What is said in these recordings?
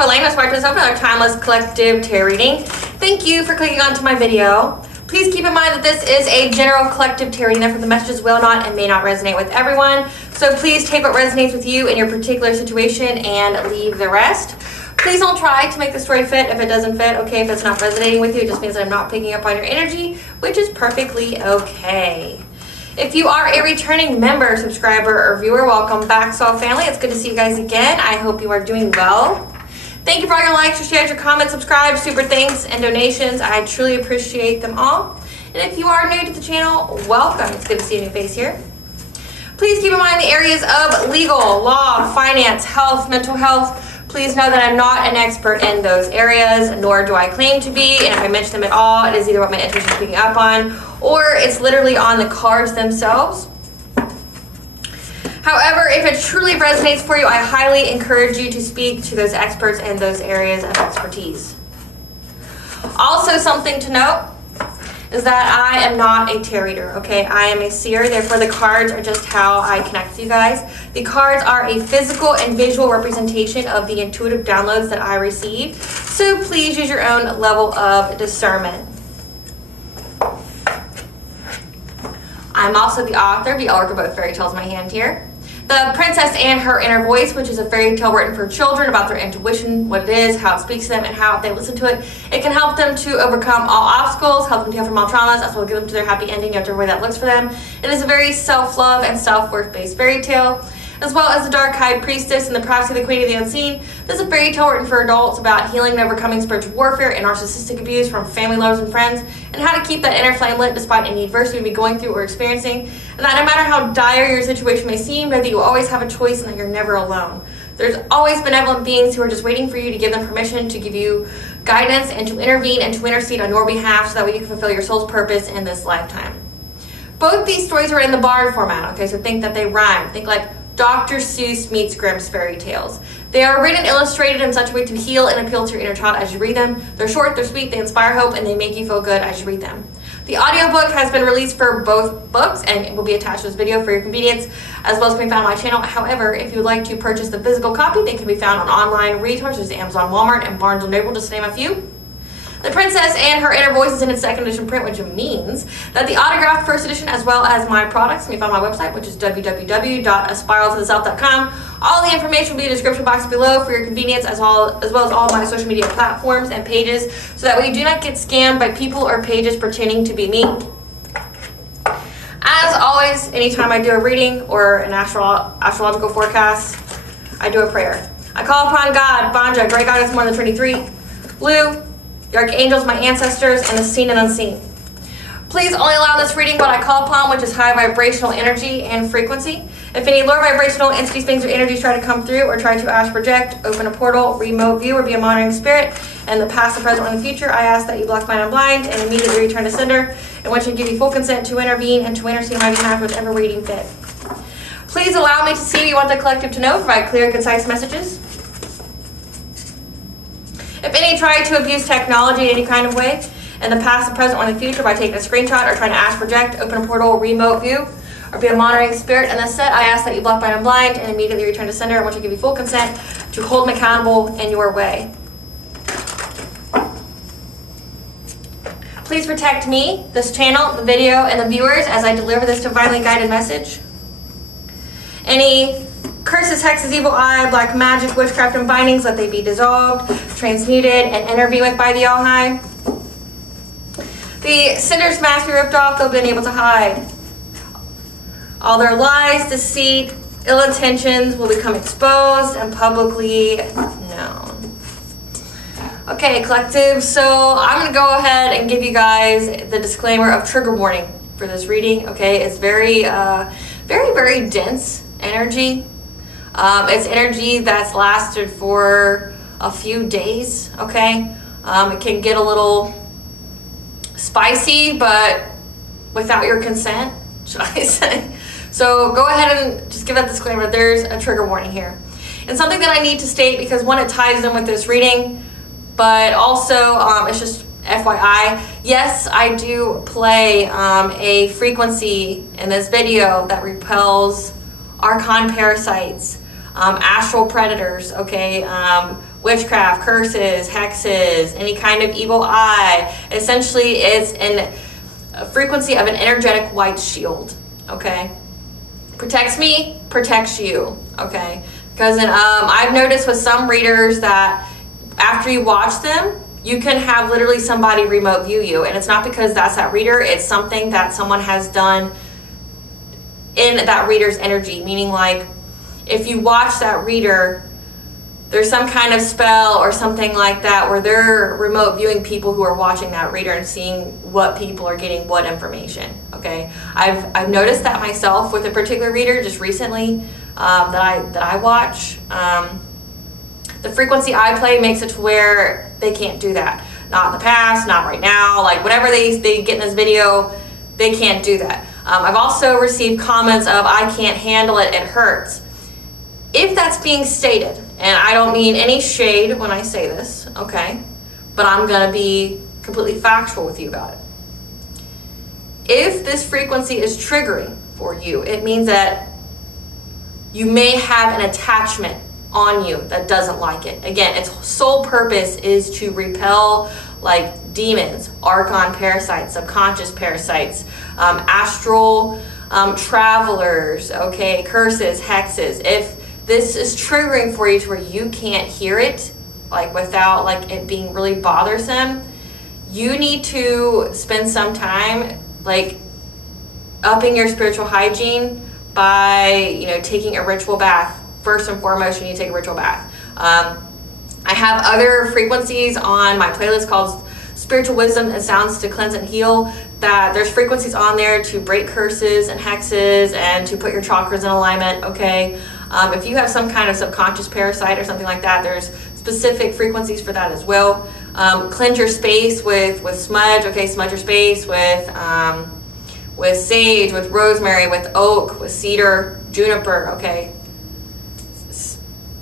for letting us watch myself another timeless collective tarot reading. Thank you for clicking onto my video. Please keep in mind that this is a general collective tarot reading, therefore the messages will not and may not resonate with everyone. So please take what resonates with you in your particular situation and leave the rest. Please don't try to make the story fit if it doesn't fit, okay? If it's not resonating with you, it just means that I'm not picking up on your energy, which is perfectly okay. If you are a returning member, subscriber, or viewer, welcome back, Soul Family. It's good to see you guys again. I hope you are doing well. Thank you for all your likes, your shares, your comments, subscribe, super thanks, and donations. I truly appreciate them all. And if you are new to the channel, welcome. It's good to see a new face here. Please keep in mind the areas of legal, law, finance, health, mental health. Please know that I'm not an expert in those areas, nor do I claim to be. And if I mention them at all, it is either what my intuition is picking up on, or it's literally on the cards themselves. However, if it truly resonates for you, I highly encourage you to speak to those experts in those areas of expertise. Also, something to note is that I am not a tarot reader, okay? I am a seer, therefore the cards are just how I connect with you guys. The cards are a physical and visual representation of the intuitive downloads that I receive, so please use your own level of discernment. I'm also the author of the Oracle Both Fairy Tales in my hand here. The Princess and Her Inner Voice, which is a fairy tale written for children about their intuition, what it is, how it speaks to them, and how if they listen to it, it can help them to overcome all obstacles, help them to heal from all traumas, as well as get them to their happy ending after where that looks for them. It is a very self-love and self-worth based fairy tale, as well as the Dark High Priestess and the Prophecy of the Queen of the Unseen. This is a fairy tale written for adults about healing and overcoming spiritual warfare and narcissistic abuse from family, lovers, and friends, and how to keep that inner flame lit despite any adversity you may be going through or experiencing, and that no matter how dire your situation may seem, know that you always have a choice and that you're never alone. There's always benevolent beings who are just waiting for you to give them permission to give you guidance and to intervene and to intercede on your behalf so that way you can fulfill your soul's purpose in this lifetime. Both these stories are in the bard format, okay, so think that they rhyme. Think like Dr. Seuss meets Grimm's fairy tales. They are written and illustrated in such a way to heal and appeal to your inner child as you read them. They're short, they're sweet, they inspire hope, and they make you feel good as you read them. The audiobook has been released for both books and it will be attached to this video for your convenience, as well as can be found on my channel. However, if you would like to purchase the physical copy, they can be found on online retailers such as Amazon, Walmart, and Barnes & Noble, just to name a few. The Princess and Her Inner Voice is in its second edition print, which means that the autographed first edition, as well as my products, can be found on my website, which is www.aspiraltotheself.com. All the information will be in the description box below for your convenience, as well as all of my social media platforms and pages, so that way you do not get scammed by people or pages pretending to be me. As always, anytime I do a reading or an astrological forecast, I do a prayer. I call upon God, Banja, Great Goddess, more than 23, Blue, the archangels, my ancestors, and the seen and unseen. Please only allow this reading what I call upon, which is high vibrational energy and frequency. If any lower vibrational entities, things, or energies try to come through or try to astral project, open a portal, remote view, or be a monitoring spirit, and the past, the present, or the future, I ask that you block mine and blind and immediately return to sender, and which I give you full consent to intervene and to intercede on my behalf, whichever reading fit. Please allow me to see what you want the collective to know, provide clear, concise messages. If any try to abuse technology in any kind of way, in the past, the present, or in the future, by taking a screenshot or trying to astral project, open a portal, remote view, or be a monitoring spirit in this set, I ask that you block mine and blind and immediately return to sender, in which I give you full consent to hold them accountable in your way. Please protect me, this channel, the video, and the viewers as I deliver this divinely guided message. Any curses, hexes, evil eye, black magic, witchcraft, and bindings, let they be dissolved, transmuted, and intervened with by the All High. The sinner's mask be ripped off, they'll be unable to hide. All their lies, deceit, ill intentions will become exposed and publicly known. Okay, collective, so I'm going to go ahead and give you guys the disclaimer of trigger warning for this reading, okay? It's very, very dense energy. It's energy that's lasted for a few days, okay? It can get a little spicy, but without your consent, should I say. So go ahead and just give that disclaimer. There's a trigger warning here. And something that I need to state, because one, it ties in with this reading, but also it's just FYI. Yes, I do play a frequency in this video that repels archon parasites, astral predators, okay, witchcraft, curses, hexes, any kind of evil eye. Essentially, it's a frequency of an energetic white shield, okay? Protects me, protects you, okay? Because I've noticed with some readers that after you watch them, you can have literally somebody remote view you, and it's not because that's that reader, it's something that someone has done in that reader's energy, meaning like if you watch that reader, there's some kind of spell or something like that where they're remote viewing people who are watching that reader and seeing what people are getting what information, okay? I've noticed that myself with a particular reader just recently that I watch. The frequency I play makes it to where they can't do that. Not in the past, not right now, like whatever they get in this video, they can't do that. I've also received comments of, I can't handle it, it hurts. If that's being stated, and I don't mean any shade when I say this, okay, but I'm gonna be completely factual with you about it. If this frequency is triggering for you, it means that you may have an attachment on you that doesn't like it. Again, its sole purpose is to repel like demons, archon parasites, subconscious parasites, astral travelers, okay, curses, hexes. If this is triggering for you to where you can't hear it, like without like it being really bothersome, you need to spend some time like upping your spiritual hygiene by, you know, taking a ritual bath. First and foremost, you need to take a ritual bath. I have other frequencies on my playlist called Spiritual Wisdom and Sounds to Cleanse and Heal, that there's frequencies on there to break curses and hexes and to put your chakras in alignment, okay? If you have some kind of subconscious parasite or something like that, there's specific frequencies for that as well. Cleanse your space with smudge, okay? Smudge your space with sage, with rosemary, with oak, with cedar, juniper, okay?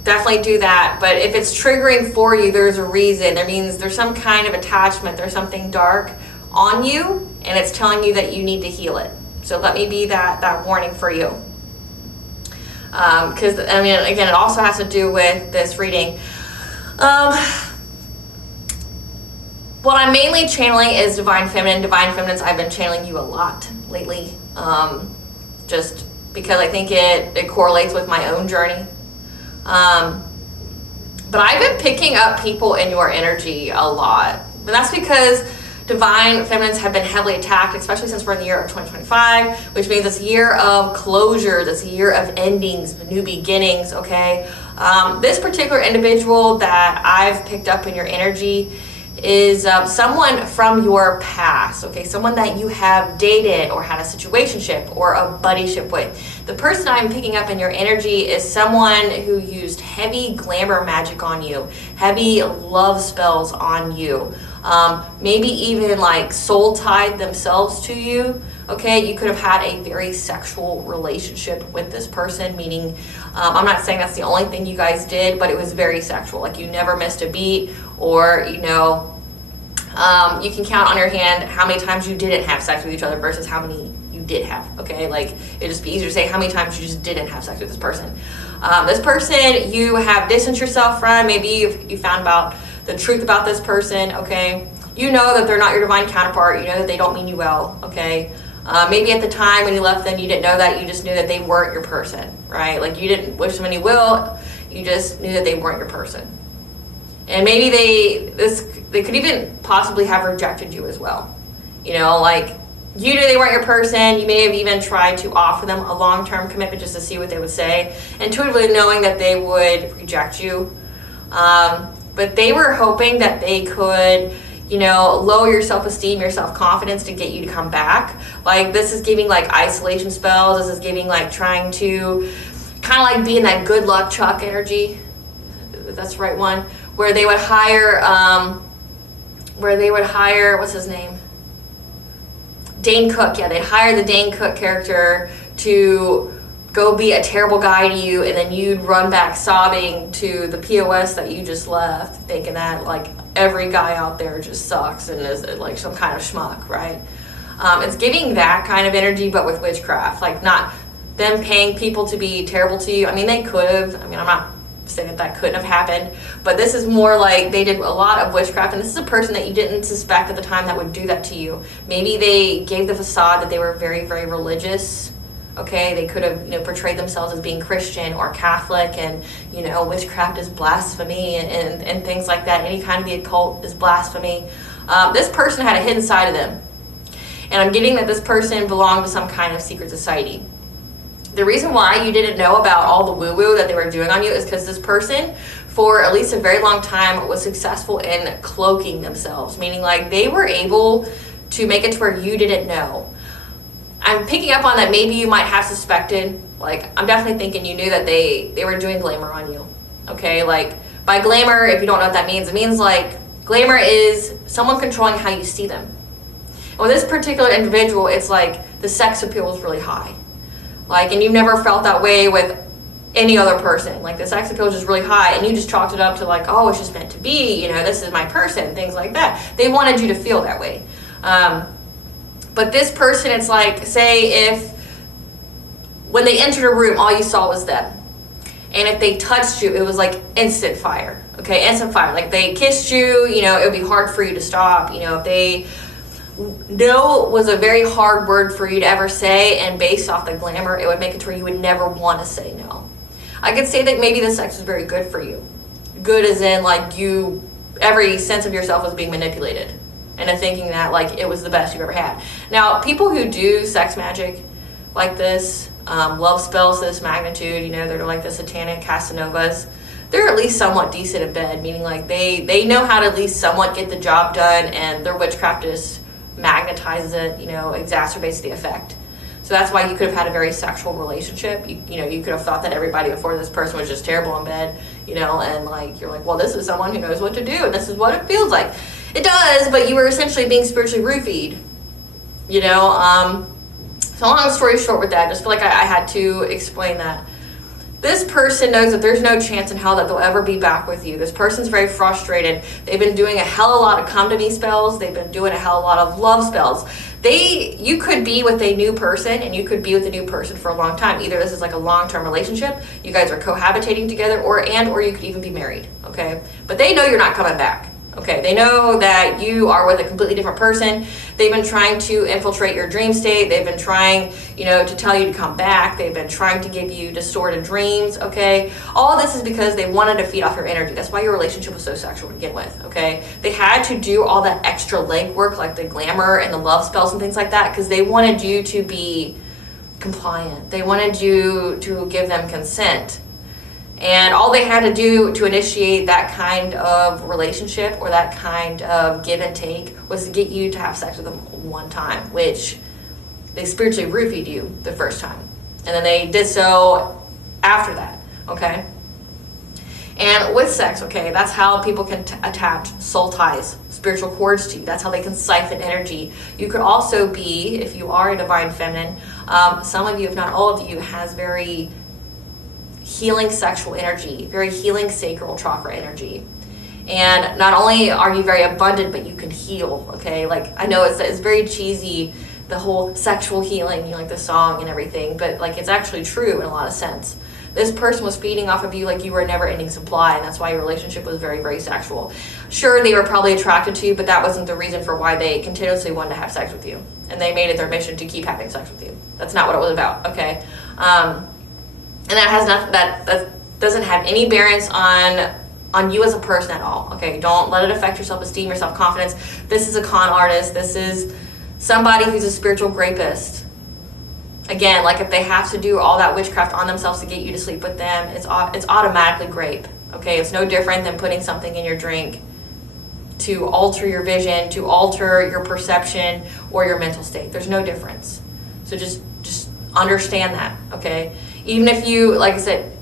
Definitely do that. But if it's triggering for you, there's a reason. That means there's some kind of attachment, there's something dark on you, and it's telling you that you need to heal it. So let me be that warning for you. Because I mean, again, it also has to do with this reading. What I'm mainly channeling is Divine Feminine. Divine Feminines, I've been channeling you a lot lately, just because I think it correlates with my own journey. But I've been picking up people in your energy a lot. But that's because Divine Feminines have been heavily attacked, especially since we're in the year of 2025, which means it's a year of closure, it's a year of endings, new beginnings, okay? This particular individual that I've picked up in your energy is someone from your past, okay? Someone that you have dated or had a situationship or a buddyship with. The person I'm picking up in your energy is someone who used heavy glamour magic on you, heavy love spells on you, maybe even like soul tied themselves to you, okay? You could have had a very sexual relationship with this person, meaning, I'm not saying that's the only thing you guys did, but it was very sexual. Like you never missed a beat, or, you know, you can count on your hand how many times you didn't have sex with each other versus how many you did have, okay? Like, it'd just be easier to say how many times you just didn't have sex with this person. This person you have distanced yourself from, maybe you found about the truth about this person, okay? You know that they're not your divine counterpart, you know that they don't mean you well, okay? Maybe at the time when you left them, you didn't know that, you just knew that they weren't your person, right? Like you didn't wish them any will, you just knew that they weren't your person. And maybe they could even possibly have rejected you as well. You know, like you knew they weren't your person, you may have even tried to offer them a long-term commitment just to see what they would say, intuitively knowing that they would reject you. But they were hoping that they could, you know, lower your self-esteem, your self-confidence to get you to come back. Like this is giving like isolation spells, this is giving like trying to kind of like be in that good luck Chuck energy, if that's the right one, where they would hire, what's his name? Dane Cook, yeah, they'd hire the Dane Cook character to go be a terrible guy to you, and then you'd run back sobbing to the POS that you just left, thinking that like every guy out there just sucks and is like some kind of schmuck, right? It's giving that kind of energy, but with witchcraft, like not them paying people to be terrible to you. I mean, they could have, I mean, I'm not say that couldn't have happened, but this is more like they did a lot of witchcraft, and this is a person that you didn't suspect at the time that would do that to you. Maybe they gave the facade that they were very, very religious. Okay, they could have, portrayed themselves as being Christian or Catholic, and, witchcraft is blasphemy and things like that. Any kind of the occult is blasphemy. This person had a hidden side of them. And I'm getting that this person belonged to some kind of secret society. The reason why you didn't know about all the woo-woo that they were doing on you is because this person, for at least a very long time, was successful in cloaking themselves, meaning like they were able to make it to where you didn't know. I'm picking up on that maybe you might have suspected. Like, I'm definitely thinking you knew that they were doing glamour on you. Okay, like, by glamour, if you don't know what that means, it means like glamour is someone controlling how you see them. And with this particular individual, it's like the sex appeal is really high. Like, and you've never felt that way with any other person. Like, the sex appeal is just really high, and you just chalked it up to like, oh, it's just meant to be, this is my person, things like that. They wanted you to feel that way. But this person, it's like, say if when they entered a room, all you saw was them. And if they touched you, it was like instant fire. Okay, instant fire. Like, they kissed you, it would be hard for you to stop. If they... No was a very hard word for you to ever say, and based off the glamour, it would make it to where you would never want to say no. I could say that maybe the sex was very good for you. Good as in, like, every sense of yourself was being manipulated into thinking that, like, it was the best you ever had. Now, people who do sex magic like this, love spells to this magnitude, they're like the satanic Casanovas, they're at least somewhat decent in bed, meaning like they know how to at least somewhat get the job done, and their witchcraft just magnetizes it, exacerbates the effect. So that's why you could have had a very sexual relationship. You could have thought that everybody before this person was just terrible in bed, and like you're like, well, this is someone who knows what to do, and this is what it feels like. It does, but you were essentially being spiritually roofied, So long story short with that, I just feel like I had to explain that. This person knows that there's no chance in hell that they'll ever be back with you. This person's very frustrated. They've been doing a hell of a lot of come to me spells. They've been doing a hell of a lot of love spells. You could be with a new person, and you could be with a new person for a long time. Either this is like a long-term relationship, you guys are cohabitating together, or you could even be married, okay? But they know you're not coming back. Okay, they know that you are with a completely different person. They've been trying to infiltrate your dream state. They've been trying, to tell you to come back. They've been trying to give you distorted dreams, okay? All of this is because they wanted to feed off your energy. That's why your relationship was so sexual to begin with, okay? They had to do all that extra legwork, like the glamour and the love spells and things like that, because they wanted you to be compliant. They wanted you to give them consent. And all they had to do to initiate that kind of relationship or that kind of give and take was to get you to have sex with them one time, which they spiritually roofied you the first time. And then they did so after that, okay? And with sex, okay, that's how people can attach soul ties, spiritual cords to you. That's how they can siphon energy. You could also be, if you are a divine feminine, some of you, if not all of you, has very healing sexual energy, very healing sacral chakra energy. And not only are you very abundant, but you can heal, okay? Like, I know it's very cheesy, the whole sexual healing, like the song and everything, but like it's actually true in a lot of sense. This person was feeding off of you like you were a never-ending supply, and that's why your relationship was very, very sexual. Sure, they were probably attracted to you, but that wasn't the reason for why they continuously wanted to have sex with you. And they made it their mission to keep having sex with you. That's not what it was about, okay? And that has nothing. That doesn't have any bearings on you as a person at all. Okay, don't let it affect your self-esteem, your self-confidence. This is a con artist. This is somebody who's a spiritual rapist. Again, like if they have to do all that witchcraft on themselves to get you to sleep with them, it's automatically rape. Okay, it's no different than putting something in your drink to alter your vision, to alter your perception or your mental state. There's no difference. So just understand that. Okay. Even if you, like I said,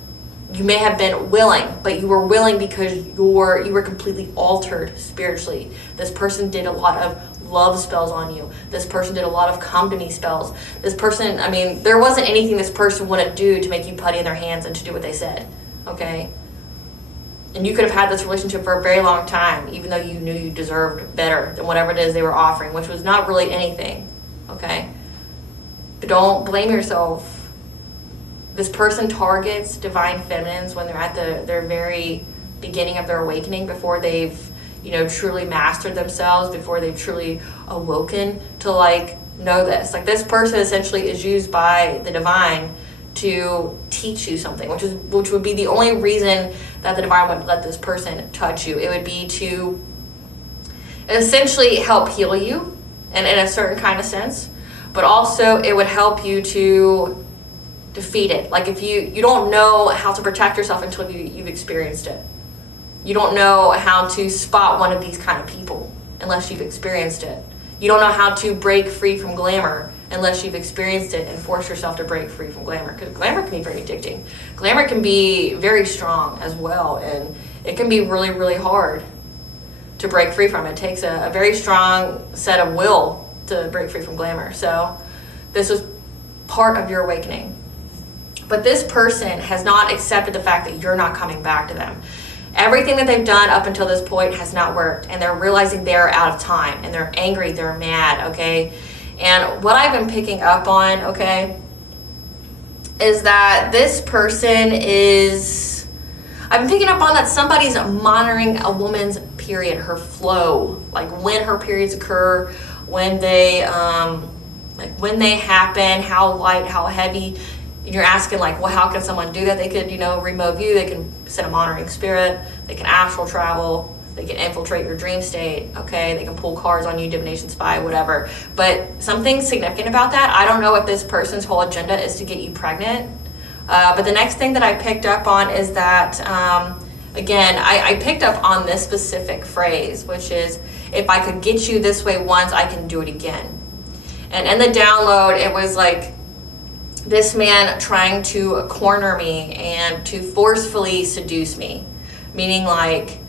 you may have been willing, but you were willing because you were completely altered spiritually. This person did a lot of love spells on you. This person did a lot of come to me spells. This person, there wasn't anything this person wouldn't do to make you putty in their hands and to do what they said, okay? And you could have had this relationship for a very long time, even though you knew you deserved better than whatever it is they were offering, which was not really anything, okay? But don't blame yourself this person targets divine feminines when they're at their very beginning of their awakening, before they've, you know, truly mastered themselves, before they've truly awoken to like know this. Like, this person essentially is used by the divine to teach you something, which would be the only reason that the divine would let this person touch you. It would be to essentially help heal you, and in a certain kind of sense, but also it would help you to defeat it. Like, if you don't know how to protect yourself until you've experienced it. You don't know how to spot one of these kind of people unless you've experienced it. You don't know how to break free from glamour unless you've experienced it and force yourself to break free from glamour. Because glamour can be very addicting. Glamour can be very strong as well, and it can be really, really hard to break free from. It takes a very strong set of will to break free from glamour. So this was part of your awakening. But this person has not accepted the fact that you're not coming back to them. Everything that they've done up until this point has not worked, and they're realizing they're out of time, and they're angry, they're mad, okay? And what I've been picking up on, okay, is that this person is, I've been picking up on that somebody's monitoring a woman's period, her flow, like when her periods occur, when they happen, how light, how heavy. And you're asking, like, well, how can someone do that? They could, you know, remove you. They can send a monitoring spirit. They can astral travel. They can infiltrate your dream state, okay? They can pull cards on you, divination spy, whatever. But something significant about that, I don't know if this person's whole agenda is to get you pregnant. But the next thing that I picked up on is that, again, I picked up on this specific phrase, which is, if I could get you this way once, I can do it again. And in the download, it was like, this man trying to corner me and to forcefully seduce me, meaning like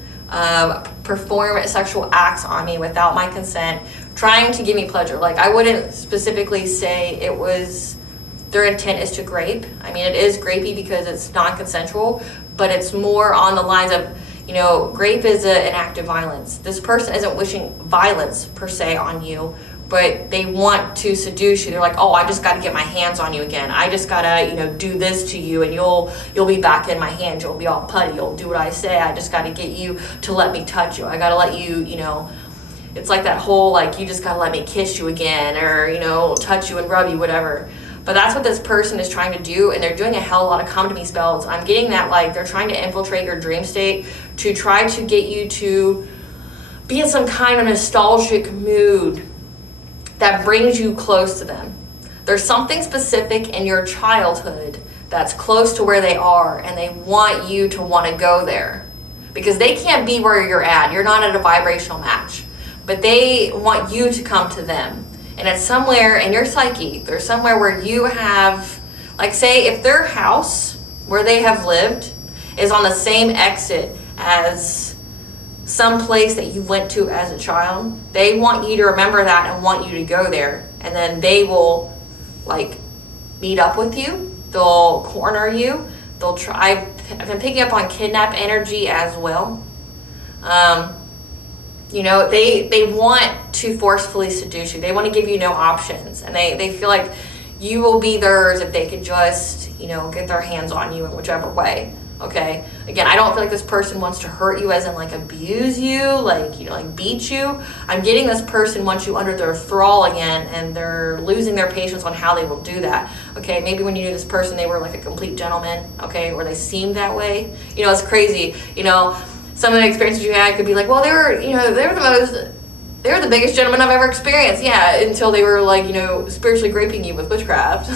perform sexual acts on me without my consent, trying to give me pleasure. Like, I wouldn't specifically say it was their intent is to grape. I mean, it is grapey because it's non-consensual, but it's more on the lines of, you know, grape is an act of violence. This person isn't wishing violence per se on you, but they want to seduce you. They're like, oh, I just got to get my hands on you again. I just got to, you know, do this to you, and you'll be back in my hands. You'll be all putty. You'll do what I say. I just got to get you to let me touch you. I got to let you, you know, it's like that whole, like, you just got to let me kiss you again, or, you know, touch you and rub you, whatever. But that's what this person is trying to do, and they're doing a hell of a lot of come to me spells. I'm getting that, like, they're trying to infiltrate your dream state to try to get you to be in some kind of nostalgic mood that brings you close to them. There's something specific in your childhood that's close to where they are, and they want you to want to go there because they can't be where you're at. You're not at a vibrational match, but they want you to come to them. And it's somewhere in your psyche. There's somewhere where you have, like, say if their house where they have lived is on the same exit as some place that you went to as a child, they want you to remember that and want you to go there. And then they will, like, meet up with you. They'll corner you. They'll try. I've been picking up on kidnap energy as well. You know, they want to forcefully seduce you. They want to give you no options. And they feel like you will be theirs if they could just, you know, get their hands on you in whichever way. Okay, again, I don't feel like this person wants to hurt you as in, like, abuse you, like, you know, like beat you. I'm getting this person wants you under their thrall again, and they're losing their patience on how they will do that. Okay, maybe when you knew this person, they were like a complete gentleman, okay, or they seemed that way. You know, it's crazy. You know, some of the experiences you had could be like, well, they were the biggest gentleman I've ever experienced. Yeah, until they were, like, you know, spiritually graping you with witchcraft.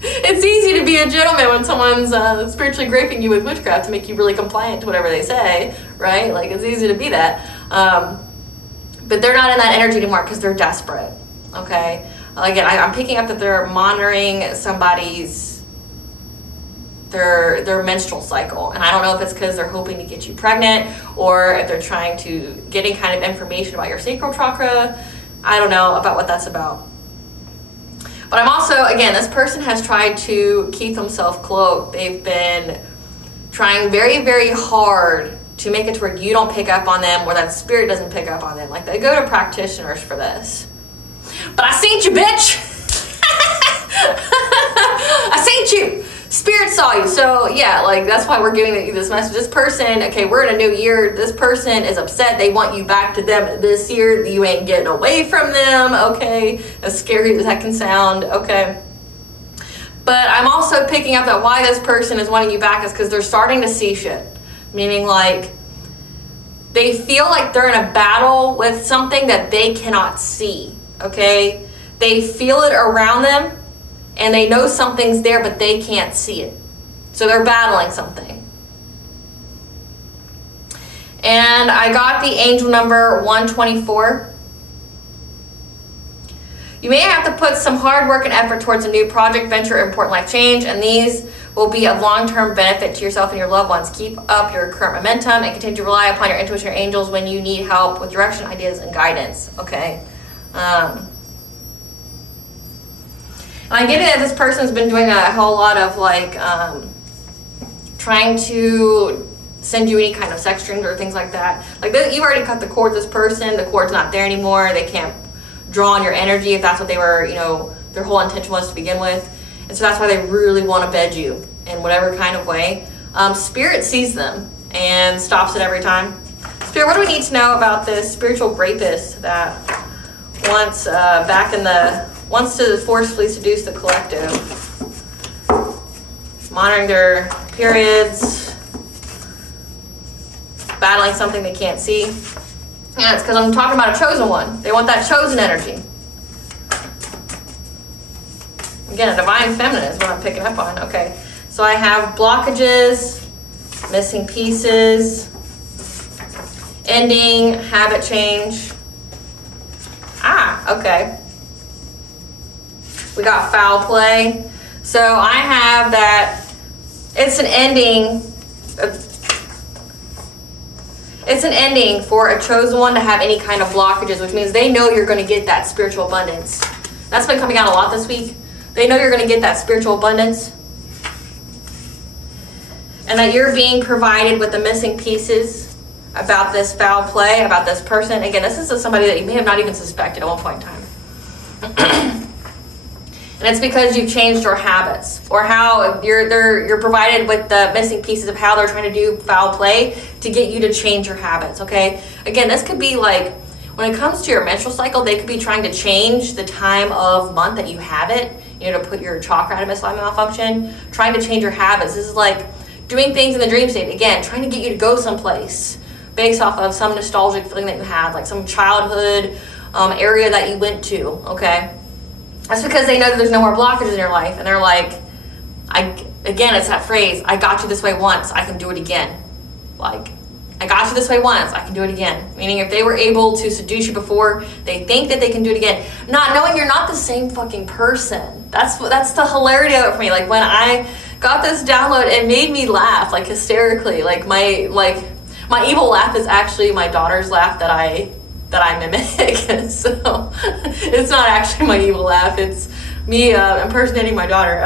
It's easy to be a gentleman when someone's spiritually graping you with witchcraft to make you really compliant to whatever they say, right? Like, it's easy to be that. But they're not in that energy anymore because they're desperate, okay? Again, I'm picking up that they're monitoring somebody's, their menstrual cycle. And I don't know if it's because they're hoping to get you pregnant or if they're trying to get any kind of information about your sacral chakra. I don't know about what that's about. But I'm also, again, this person has tried to keep themselves cloaked. They've been trying very, very hard to make it to where you don't pick up on them or that spirit doesn't pick up on them. Like, they go to practitioners for this. But I seen you, bitch! I seen you! Spirit saw you. So yeah, like that's why we're giving you this message. This person, okay, we're in a new year. This person is upset. They want you back to them this year. You ain't getting away from them, okay? As scary as that can sound, okay? But I'm also picking up that why this person is wanting you back is because they're starting to see shit. Meaning like, they feel like they're in a battle with something that they cannot see, okay? They feel it around them, and they know something's there, but they can't see it. So they're battling something. And I got the angel number 124. You may have to put some hard work and effort towards a new project, venture, or important life change, and these will be of long-term benefit to yourself and your loved ones. Keep up your current momentum and continue to rely upon your intuition, your angels, when you need help with direction, ideas, and guidance, okay? And I get it that this person's been doing a whole lot of like trying to send you any kind of sex dreams or things like that. Like you've already cut the cord with this person. The cord's not there anymore. They can't draw on your energy if that's what they were, you know, their whole intention was to begin with. And so that's why they really want to bed you in whatever kind of way. Spirit sees them and stops it every time. Spirit, what do we need to know about this spiritual rapist that wants wants to forcefully seduce the collective? Monitoring their periods, battling something they can't see. Yeah, it's because I'm talking about a chosen one. They want that chosen energy. Again, a divine feminine is what I'm picking up on. Okay, so I have blockages, missing pieces, ending, habit change. Okay. We got foul play. So I have that it's an ending. It's an ending for a chosen one to have any kind of blockages, which means they know you're going to get that spiritual abundance. That's been coming out a lot this week. They know you're going to get that spiritual abundance. And that you're being provided with the missing pieces about this foul play, about this person. Again, this is somebody that you may have not even suspected at one point in time. And it's because you've changed your habits, or how you're provided with the missing pieces of how they're trying to do foul play to get you to change your habits, okay? Again, this could be like, when it comes to your menstrual cycle, they could be trying to change the time of month that you have it, you know, to put your chakra out of misalignment malfunction, trying to change your habits. This is like doing things in the dream state. Again, trying to get you to go someplace based off of some nostalgic feeling that you have, like some childhood area that you went to, okay? That's because they know that there's no more blockages in your life, and they're like, again, it's that phrase, I got you this way once, I can do it again. Like, I got you this way once, I can do it again. Meaning if they were able to seduce you before, they think that they can do it again. Not knowing you're not the same fucking person. That's the hilarity of it for me. Like when I got this download, it made me laugh, like hysterically. Like my evil laugh is actually my daughter's laugh that I mimic. So it's not actually my evil laugh, it's me impersonating my daughter.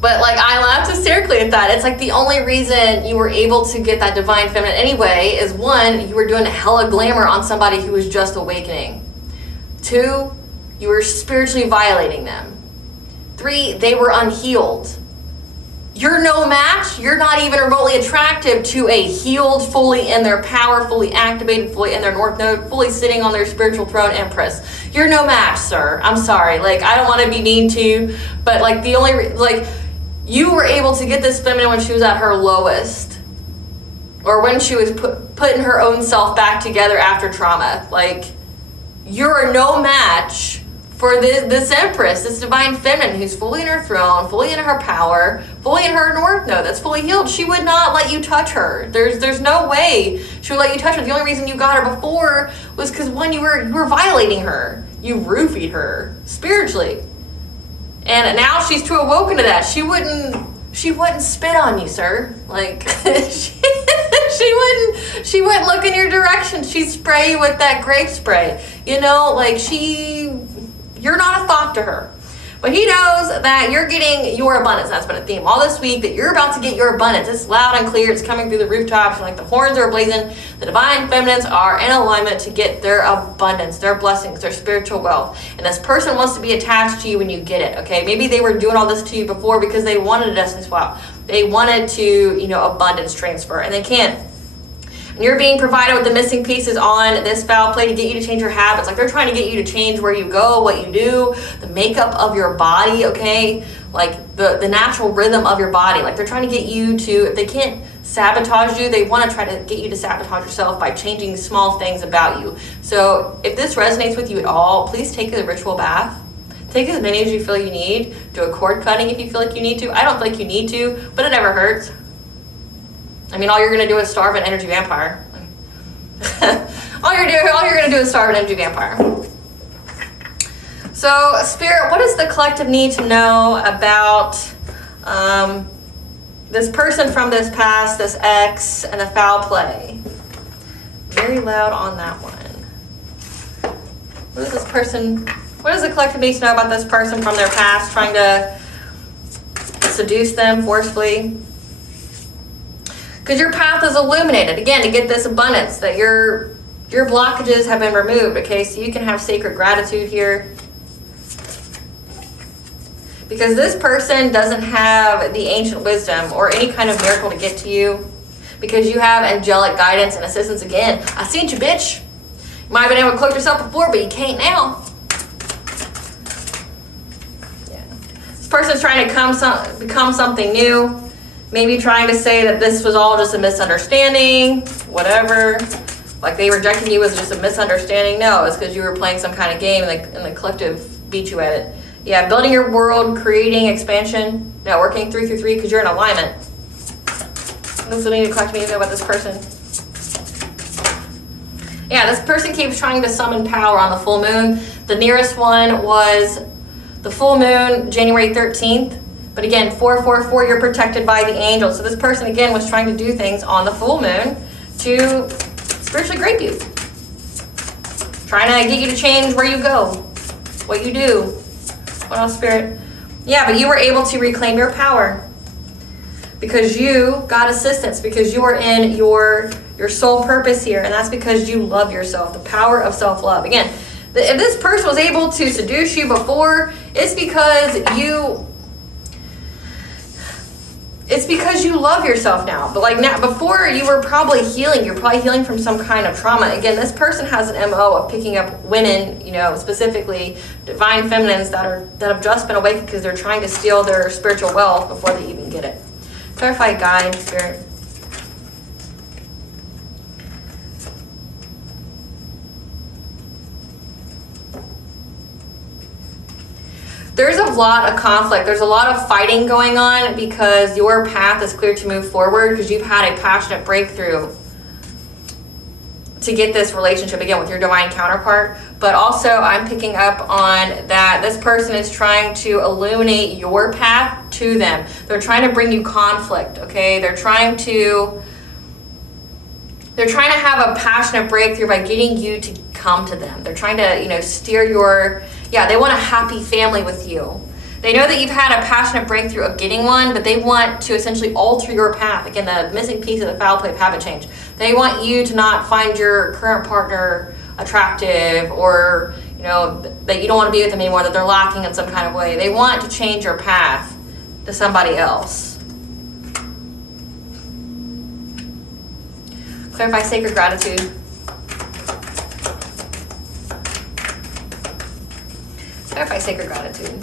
But like I laughed hysterically at that. It's like the only reason you were able to get that divine feminine anyway is one, you were doing a hella glamour on somebody who was just awakening. Two, you were spiritually violating them. Three, they were unhealed. You're no match. You're not even remotely attractive to a healed, fully in their power, fully activated, fully in their north node, fully sitting on their spiritual throne empress. You're no match, sir. I'm sorry. Like, I don't want to be mean to you, but like the only, like, you were able to get this feminine when she was at her lowest, or when she was putting her own self back together after trauma. Like, you're no match for this empress, this divine feminine who's fully in her throne, fully in her power, fully in her north node, that's fully healed. She would not let you touch her. There's no way she would let you touch her. The only reason you got her before was because one, you were violating her. You roofied her spiritually. And now she's too awoken to that. She wouldn't spit on you, sir. Like she wouldn't look in your direction. She'd spray you with that grape spray. You know, like you're not a thought to her. But he knows that you're getting your abundance. That's been a theme all this week, that you're about to get your abundance. It's loud and clear. It's coming through the rooftops. Like the horns are blazing. The divine feminines are in alignment to get their abundance, their blessings, their spiritual wealth. And this person wants to be attached to you when you get it, okay? Maybe they were doing all this to you before because they wanted a destiny swap. They wanted to, abundance transfer, and they can't. And you're being provided with the missing pieces on this foul play to get you to change your habits. Like they're trying to get you to change where you go, what you do, the makeup of your body, okay? Like the natural rhythm of your body. Like they're trying to get you to, if they can't sabotage you, they want to try to get you to sabotage yourself by changing small things about you. So if this resonates with you at all, please take a ritual bath. Take as many as you feel you need. Do a cord cutting if you feel like you need to. I don't feel like you need to, but it never hurts. I mean, all you're gonna do is starve an energy vampire. all you're gonna do is starve an energy vampire. So, Spirit, what does the collective need to know about this person from this past, this ex, and the foul play? Very loud on that one. What is this person? What does the collective need to know about this person from their past, trying to seduce them forcefully? Because your path is illuminated, again, to get this abundance, that your blockages have been removed, okay? So you can have sacred gratitude here. Because this person doesn't have the ancient wisdom or any kind of miracle to get to you. Because you have angelic guidance and assistance. Again, I seen you, bitch. You might have been able to cloak yourself before, but you can't now. Yeah. This person's trying to become something new. Maybe trying to say that this was all just a misunderstanding, whatever. Like they rejecting you was just a misunderstanding. No, it's because you were playing some kind of game and the collective beat you at it. Yeah, building your world, creating expansion, networking 3-3 because you're in alignment. That's what I need to collective need to know about this person. Yeah, this person keeps trying to summon power on the full moon. The nearest one was the full moon, January 13th. But again, 444, you're protected by the angels. So this person, again, was trying to do things on the full moon to spiritually grape you. Trying to get you to change where you go, what you do. What else, Spirit? Yeah, but you were able to reclaim your power because you got assistance, because you are in your soul purpose here. And that's because you love yourself, the power of self-love. Again, if this person was able to seduce you before, it's because you love yourself now. But like now, before you were probably healing. You're probably healing from some kind of trauma. Again, this person has an MO of picking up women, specifically divine feminines that have just been awakened because they're trying to steal their spiritual wealth before they even get it. Clarify, guide, Spirit. There's a lot of conflict. There's a lot of fighting going on because your path is clear to move forward because you've had a passionate breakthrough to get this relationship, again, with your divine counterpart. But also, I'm picking up on that this person is trying to illuminate your path to them. They're trying to bring you conflict, okay? They're trying to have a passionate breakthrough by getting you to come to them. They're trying to, steer your... Yeah, they want a happy family with you. They know that you've had a passionate breakthrough of getting one, but they want to essentially alter your path. Again, the missing piece of the foul play of habit change. They want you to not find your current partner attractive or, that you don't want to be with them anymore, that they're lacking in some kind of way. They want to change your path to somebody else. Clarify sacred gratitude. Clarify sacred gratitude.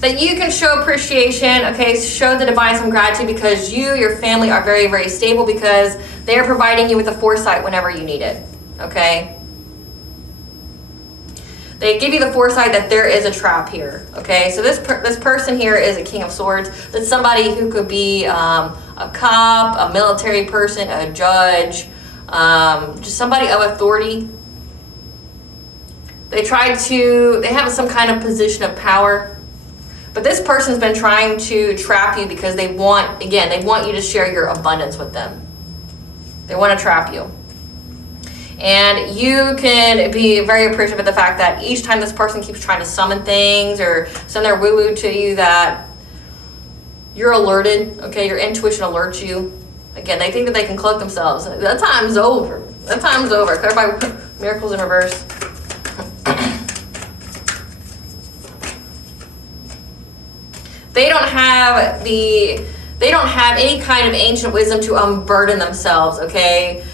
That you can show appreciation, okay? Show the divine some gratitude because you, your family are very, very stable because they are providing you with the foresight whenever you need it, okay? They give you the foresight that there is a trap here, okay? So this person here is a King of Swords. That's somebody who could be a cop, a military person, a judge, just somebody of authority. They have some kind of position of power, but this person's been trying to trap you because they want you to share your abundance with them. They want to trap you. And you can be very appreciative of the fact that each time this person keeps trying to summon things or send their woo-woo to you, that you're alerted, okay? Your intuition alerts you. Again, they think that they can cloak themselves. That time's over. That time's over. Clarify miracles in reverse. They don't have any kind of ancient wisdom to unburden themselves, okay?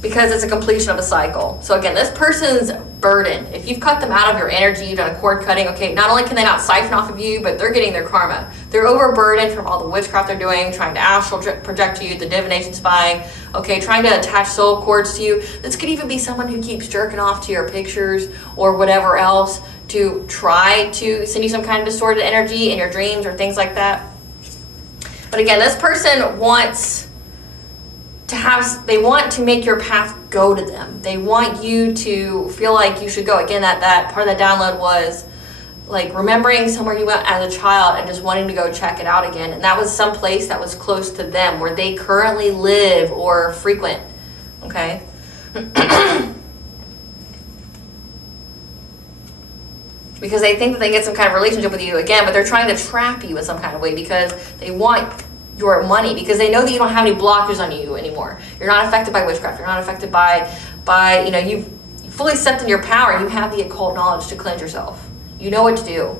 Because it's a completion of a cycle. So again, this person's burden, if you've cut them out of your energy, you've done a cord cutting, okay, not only can they not siphon off of you, but they're getting their karma. They're overburdened from all the witchcraft they're doing, trying to astral project to you, the divination spying, okay, trying to attach soul cords to you. This could even be someone who keeps jerking off to your pictures or whatever else to try to send you some kind of distorted energy in your dreams or things like that. But again, this person wants they want to make your path go to them. They want you to feel like you should go. Again, that part of the download was like remembering somewhere you went as a child and just wanting to go check it out again. And that was some place that was close to them, where they currently live or frequent, okay? Because they think that they get some kind of relationship with you again, but they're trying to trap you in some kind of way because they want your money, because they know that you don't have any blockers on you anymore. You're not affected by witchcraft. You're not affected by you've fully stepped in your power. You have the occult knowledge to cleanse yourself. You know what to do.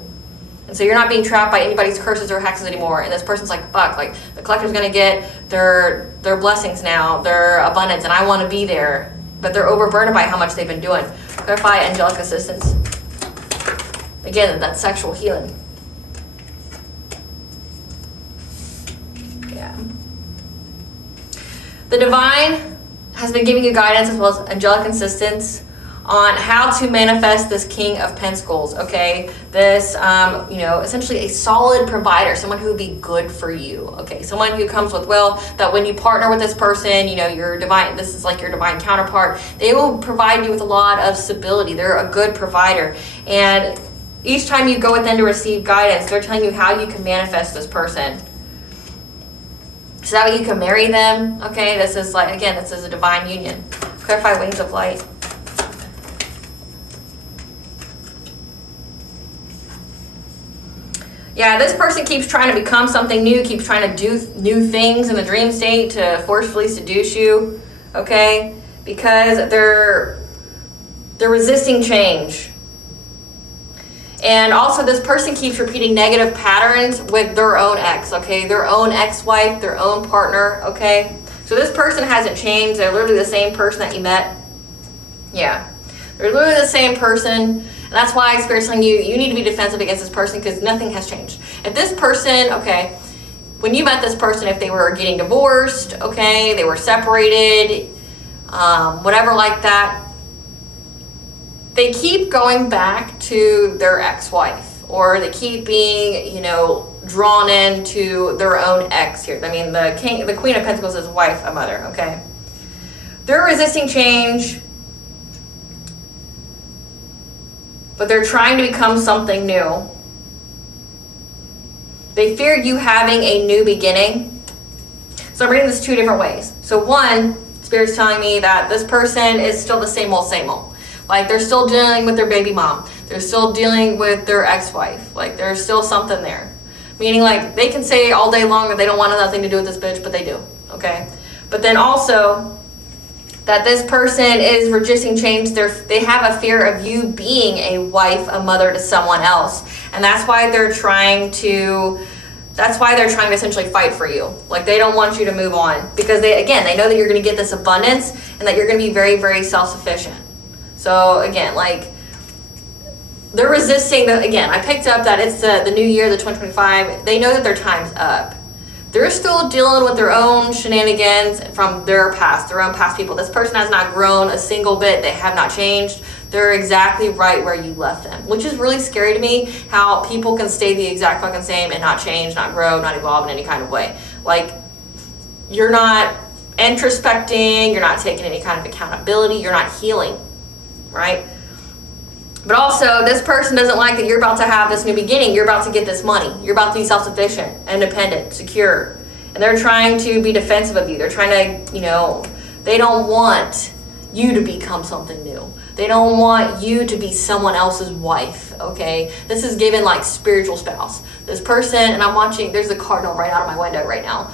And so you're not being trapped by anybody's curses or hexes anymore. And this person's like, fuck, like the collective's gonna get their blessings now, their abundance, and I want to be there. But they're overburdened by how much they've been doing. Clarify angelic assistance. Again, that's sexual healing. The divine has been giving you guidance as well as angelic assistance on how to manifest this King of Pentacles, okay? This, essentially a solid provider, someone who would be good for you, okay? Someone who comes with wealth, that when you partner with this person, your divine, this is like your divine counterpart, they will provide you with a lot of stability. They're a good provider. And each time you go with them to receive guidance, they're telling you how you can manifest this person. So that way you can marry them, okay? This is like, again, this is a divine union. Clarify wings of light. Yeah, this person keeps trying to become something new, keeps trying to do new things in the dream state to forcefully seduce you, okay? Because they're resisting change. And also this person keeps repeating negative patterns with their own ex, okay? Their own ex-wife, their own partner, okay? So this person hasn't changed. They're literally the same person that you met. Yeah. They're literally the same person. And that's why Spirit's telling you, you need to be defensive against this person because nothing has changed. If this person, okay, when you met this person, if they were getting divorced, okay, they were separated, whatever like that, they keep going back to their ex-wife, or they keep being, drawn into their own ex here. I mean, the Queen of Pentacles is wife, a mother, okay? They're resisting change, but they're trying to become something new. They fear you having a new beginning. So I'm reading this two different ways. So one, Spirit's telling me that this person is still the same old, same old. Like, they're still dealing with their baby mom. They're still dealing with their ex-wife. Like, there's still something there. Meaning, like, they can say all day long that they don't want nothing to do with this bitch, but they do, okay? But then also, that this person is resisting change. They have a fear of you being a wife, a mother to someone else. And that's why they're trying to essentially fight for you. Like, they don't want you to move on. Because they know that you're going to get this abundance and that you're going to be very, very self-sufficient. So again, like, they're resisting I picked up that it's the new year, the 2025. They know that their time's up. They're still dealing with their own shenanigans from their own past people. This person has not grown a single bit. They have not changed. They're exactly right where you left them, which is really scary to me, how people can stay the exact fucking same and not change, not grow, not evolve in any kind of way. Like, you're not introspecting, you're not taking any kind of accountability, you're not healing. Right? But also, this person doesn't like that you're about to have this new beginning. You're about to get this money. You're about to be self-sufficient, independent, secure. And they're trying to be defensive of you. They're trying to, they don't want you to become something new. They don't want you to be someone else's wife, okay? This is given like spiritual spouse. This person, and I'm watching, there's a cardinal right out of my window right now,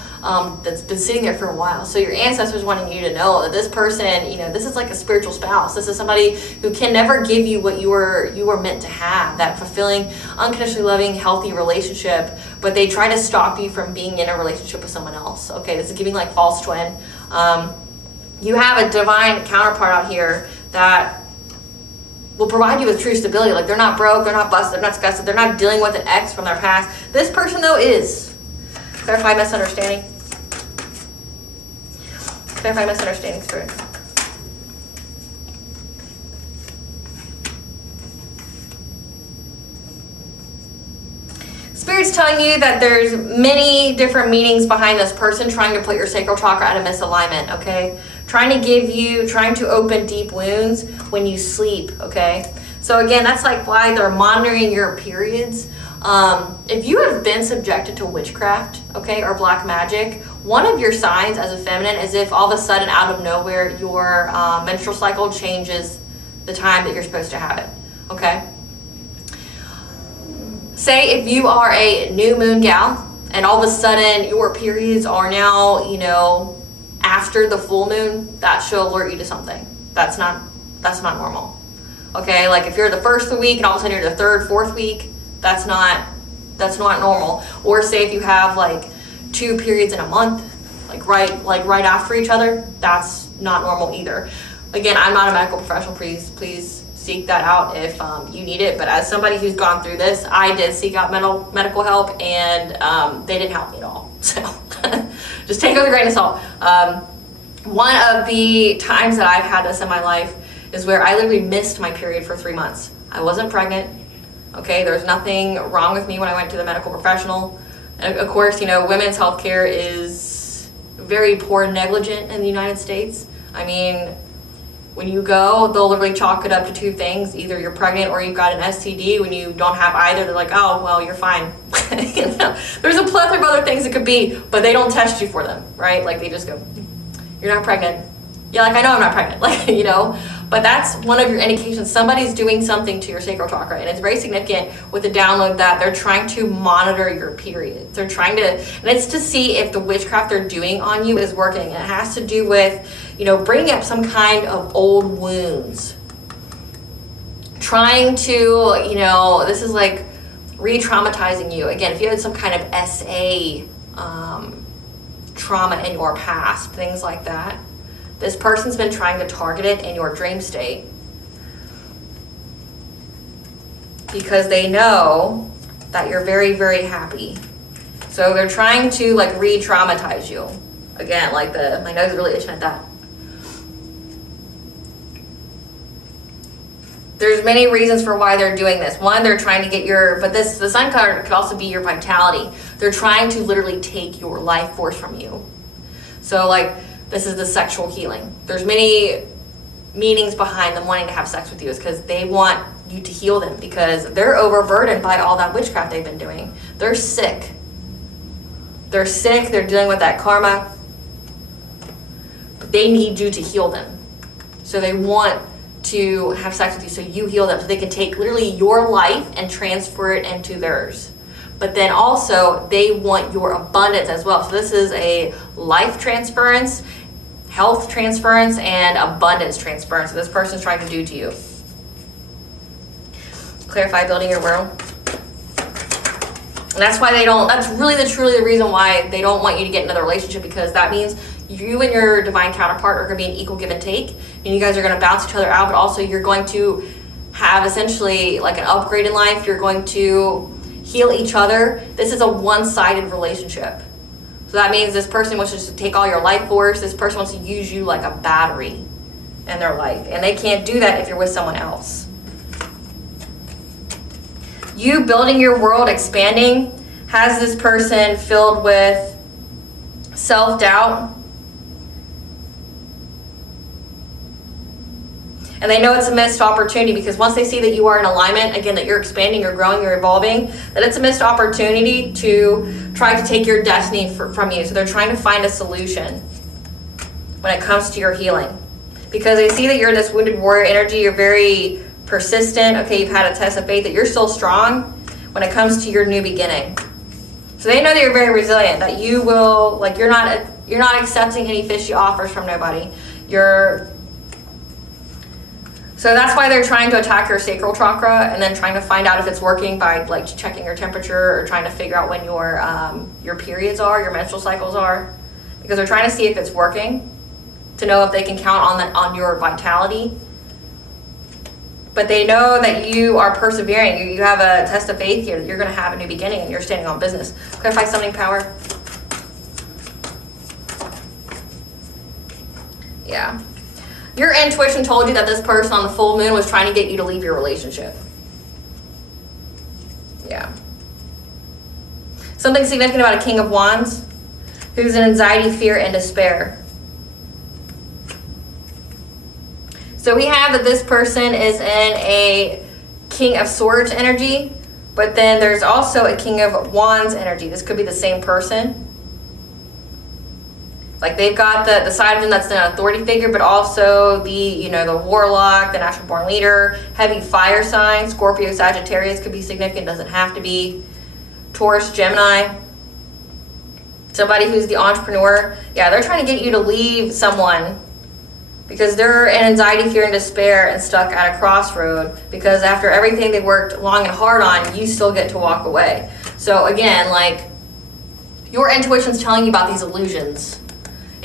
that's been sitting there for a while. So your ancestors wanting you to know that this person, you know, this is like a spiritual spouse. This is somebody who can never give you what you were meant to have, that fulfilling, unconditionally loving, healthy relationship, but they try to stop you from being in a relationship with someone else, okay? This is giving like false twin. You have a divine counterpart out here that will provide you with true stability. Like, they're not broke, they're not busted, they're not disgusted, they're not dealing with an ex from their past. This person, though, is. Clarify misunderstanding. Clarify misunderstanding, Spirit. Spirit's telling you that there's many different meanings behind this person trying to put your sacral chakra at a misalignment, okay? Trying to open deep wounds when you sleep, okay? So again, that's like why they're monitoring your periods. If you have been subjected to witchcraft, okay, or black magic, one of your signs as a feminine is if all of a sudden, out of nowhere, your menstrual cycle changes the time that you're supposed to have it, okay? Say if you are a new moon gal and all of a sudden your periods are now, you know, after the full moon, that should alert you to something. That's not normal. Okay, like if you're the first of the week and all of a sudden you're the third, fourth week, that's not normal. Or say if you have like 2 periods in a month, like right after each other, that's not normal either. Again, I'm not a medical professional. Please seek that out if you need it. But as somebody who's gone through this, I did seek out medical help, and they didn't help me at all. So just take it with a grain of salt. One of the times that I've had this in my life is where I literally missed my period for 3 months. I wasn't pregnant. Okay, there was nothing wrong with me when I went to the medical professional. And of course, you know, women's health care is very poor and negligent in the United States. I mean, when you go, they'll literally chalk it up to 2 things. Either you're pregnant or you've got an STD. When you don't have either, they're like, oh, well, you're fine. You know, there's a plethora of other things it could be, but they don't test you for them, right? Like, they just go, you're not pregnant. Yeah, like, I know I'm not pregnant, like, you know, but that's one of your indications. Somebody's doing something to your sacral chakra, and it's very significant with the download that they're trying to monitor your period. They're trying to, and it's to see if the witchcraft they're doing on you is working. And it has to do with, you know, bringing up some kind of old wounds. Trying to, you know, this is like re-traumatizing you. Again, if you had some kind of SA trauma in your past, things like that. This person's been trying to target it in your dream state because they know that you're very, very happy. So they're trying to like re-traumatize you. Again, like my nose is really itching at that. There's many reasons for why they're doing this. One, they're trying to get the sun card could also be your vitality. They're trying to literally take your life force from you. So like, this is the sexual healing. There's many meanings behind them wanting to have sex with you, is because they want you to heal them because they're overburdened by all that witchcraft they've been doing. They're sick. They're dealing with that karma. But they need you to heal them. So they want to have sex with you so you heal them, so they can take literally your life and transfer it into theirs. But then also they want your abundance as well. So this is a life transference, health transference, and abundance transference. So this person's trying to do to you. Clarify building your world. And that's why that's really truly the reason why they don't want you to get another relationship, because that means you and your divine counterpart are going to be an equal give and take, and you guys are going to bounce each other out, but also you're going to have essentially like an upgrade in life. You're going to heal each other. This is a one-sided relationship. So that means this person wants to take all your life force. This person wants to use you like a battery in their life. And they can't do that if you're with someone else. You building your world, expanding, has this person filled with self-doubt. And they know it's a missed opportunity, because once they see that you are in alignment, again, that you're expanding, you're growing, you're evolving, that it's a missed opportunity to try to take your destiny from you. So they're trying to find a solution when it comes to your healing. because they see that you're in this wounded warrior energy. You're very persistent. Okay, you've had a test of faith, that you're still strong when it comes to your new beginning. So they know that you're very resilient, that you will, like, you're not accepting any fishy offers from nobody. So that's why they're trying to attack your sacral chakra, and then trying to find out if it's working by like checking your temperature, or trying to figure out when your periods are, your menstrual cycles are, because they're trying to see if it's working, to know if they can count on your vitality. But they know that you are persevering. You have a test of faith here. You're going to have a new beginning, and you're standing on business. Clarify summoning power. Yeah. Your intuition told you that this person on the full moon was trying to get you to leave your relationship. Yeah. Something significant about a King of Wands, who's in anxiety, fear, and despair. So we have that this person is in a King of Swords energy, but then there's also a King of Wands energy. This could be the same person. Like they've got the side of them that's an authority figure, but also the warlock, the natural born leader, heavy fire sign, Scorpio, Sagittarius could be significant, doesn't have to be. Taurus, Gemini. Somebody who's the entrepreneur. Yeah, they're trying to get you to leave someone because they're in anxiety, fear, and despair and stuck at a crossroad, because after everything they worked long and hard on, you still get to walk away. So again, like, your intuition's telling you about these illusions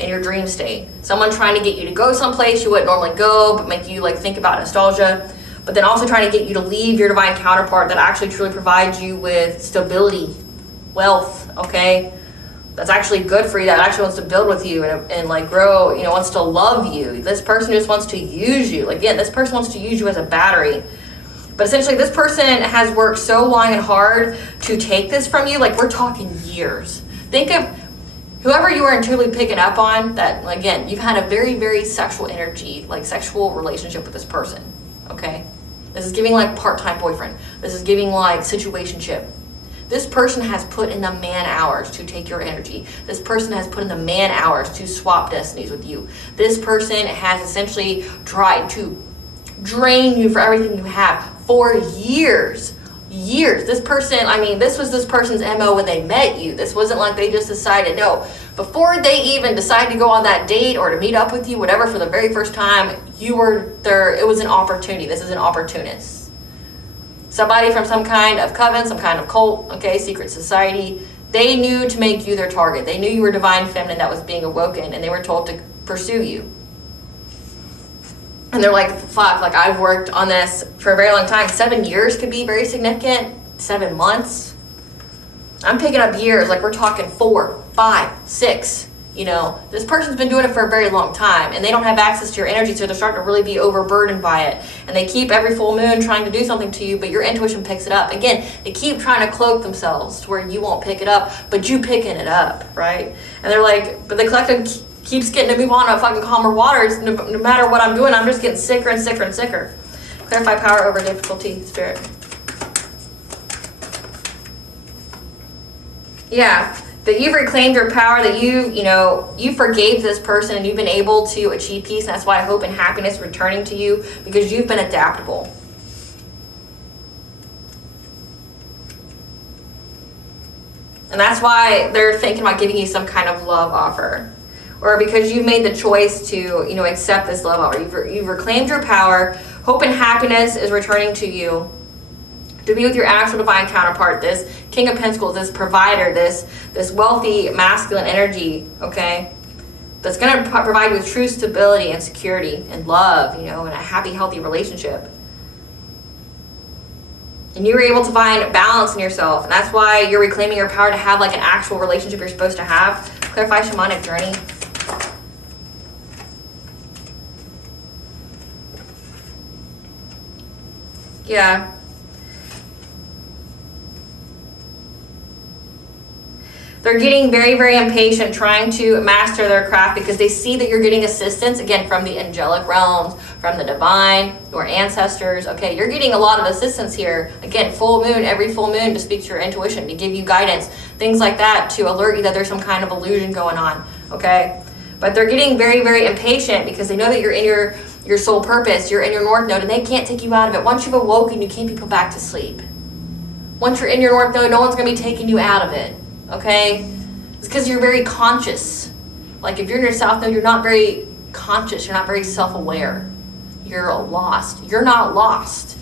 in your dream state. Someone trying to get you to go someplace you wouldn't normally go, but make you like think about nostalgia, but then also trying to get you to leave your divine counterpart that actually truly provides you with stability, wealth, okay? That's actually good for you, that actually wants to build with you and like grow, wants to love you. This person just wants to use you. Like, again, this person wants to use you as a battery. But essentially, this person has worked so long and hard to take this from you. Like, we're talking years. Think of whoever you are truly picking up on, that, again, you've had a very, very sexual energy, like sexual relationship with this person, okay? This is giving like part-time boyfriend. This is giving like situationship. This person has put in the man hours to take your energy. This person has put in the man hours to swap destinies with you. This person has essentially tried to drain you for everything you have for years. This person, this was this person's MO when they met you. This wasn't like they just decided, no. Before they even decided to go on that date or to meet up with you, whatever, for the very first time, you were there. It was an opportunity. This is an opportunist. Somebody from some kind of coven, some kind of cult, okay, secret society. They knew to make you their target. They knew you were divine feminine that was being awoken, and they were told to pursue you. And they're like, fuck, like, I've worked on this for a very long time. 7 years could be very significant. 7 months. I'm picking up years, like we're talking 4, 5, 6. This person's been doing it for a very long time, and they don't have access to your energy, so they're starting to really be overburdened by it. And they keep every full moon trying to do something to you, but your intuition picks it up. Again, they keep trying to cloak themselves to where you won't pick it up, but you picking it up, right? And they're like, but the collective keeps getting to move on to fucking calmer waters. No matter what I'm doing, I'm just getting sicker and sicker and sicker. Clarify power over difficulty, spirit. Yeah. That you've reclaimed your power, that you forgave this person, and you've been able to achieve peace. And that's why hope and happiness returning to you, because you've been adaptable. And that's why they're thinking about giving you some kind of love offer, or because you've made the choice to accept this love offer. You've reclaimed your power. Hope and happiness is returning to you, to be with your actual divine counterpart, this King of Pentacles, this provider, this wealthy masculine energy, okay? That's going to provide you with true stability and security and love, and a happy, healthy relationship. And you were able to find balance in yourself, and that's why you're reclaiming your power to have like an actual relationship you're supposed to have. Clarify shamanic journey. Yeah. They're getting very, very impatient, trying to master their craft, because they see that you're getting assistance, again, from the angelic realms, from the divine, your ancestors, okay? You're getting a lot of assistance here. Again, full moon, every full moon, to speak to your intuition, to give you guidance, things like that, to alert you that there's some kind of illusion going on, okay? But they're getting very, very impatient because they know that you're in your soul purpose, you're in your North Node, and they can't take you out of it. Once you've awoken, you can't be put back to sleep. Once you're in your North Node, no one's going to be taking you out of it, okay? It's because you're very conscious. Like if you're in your South Node, you're not very conscious, you're not very self-aware. You're lost. You're not lost.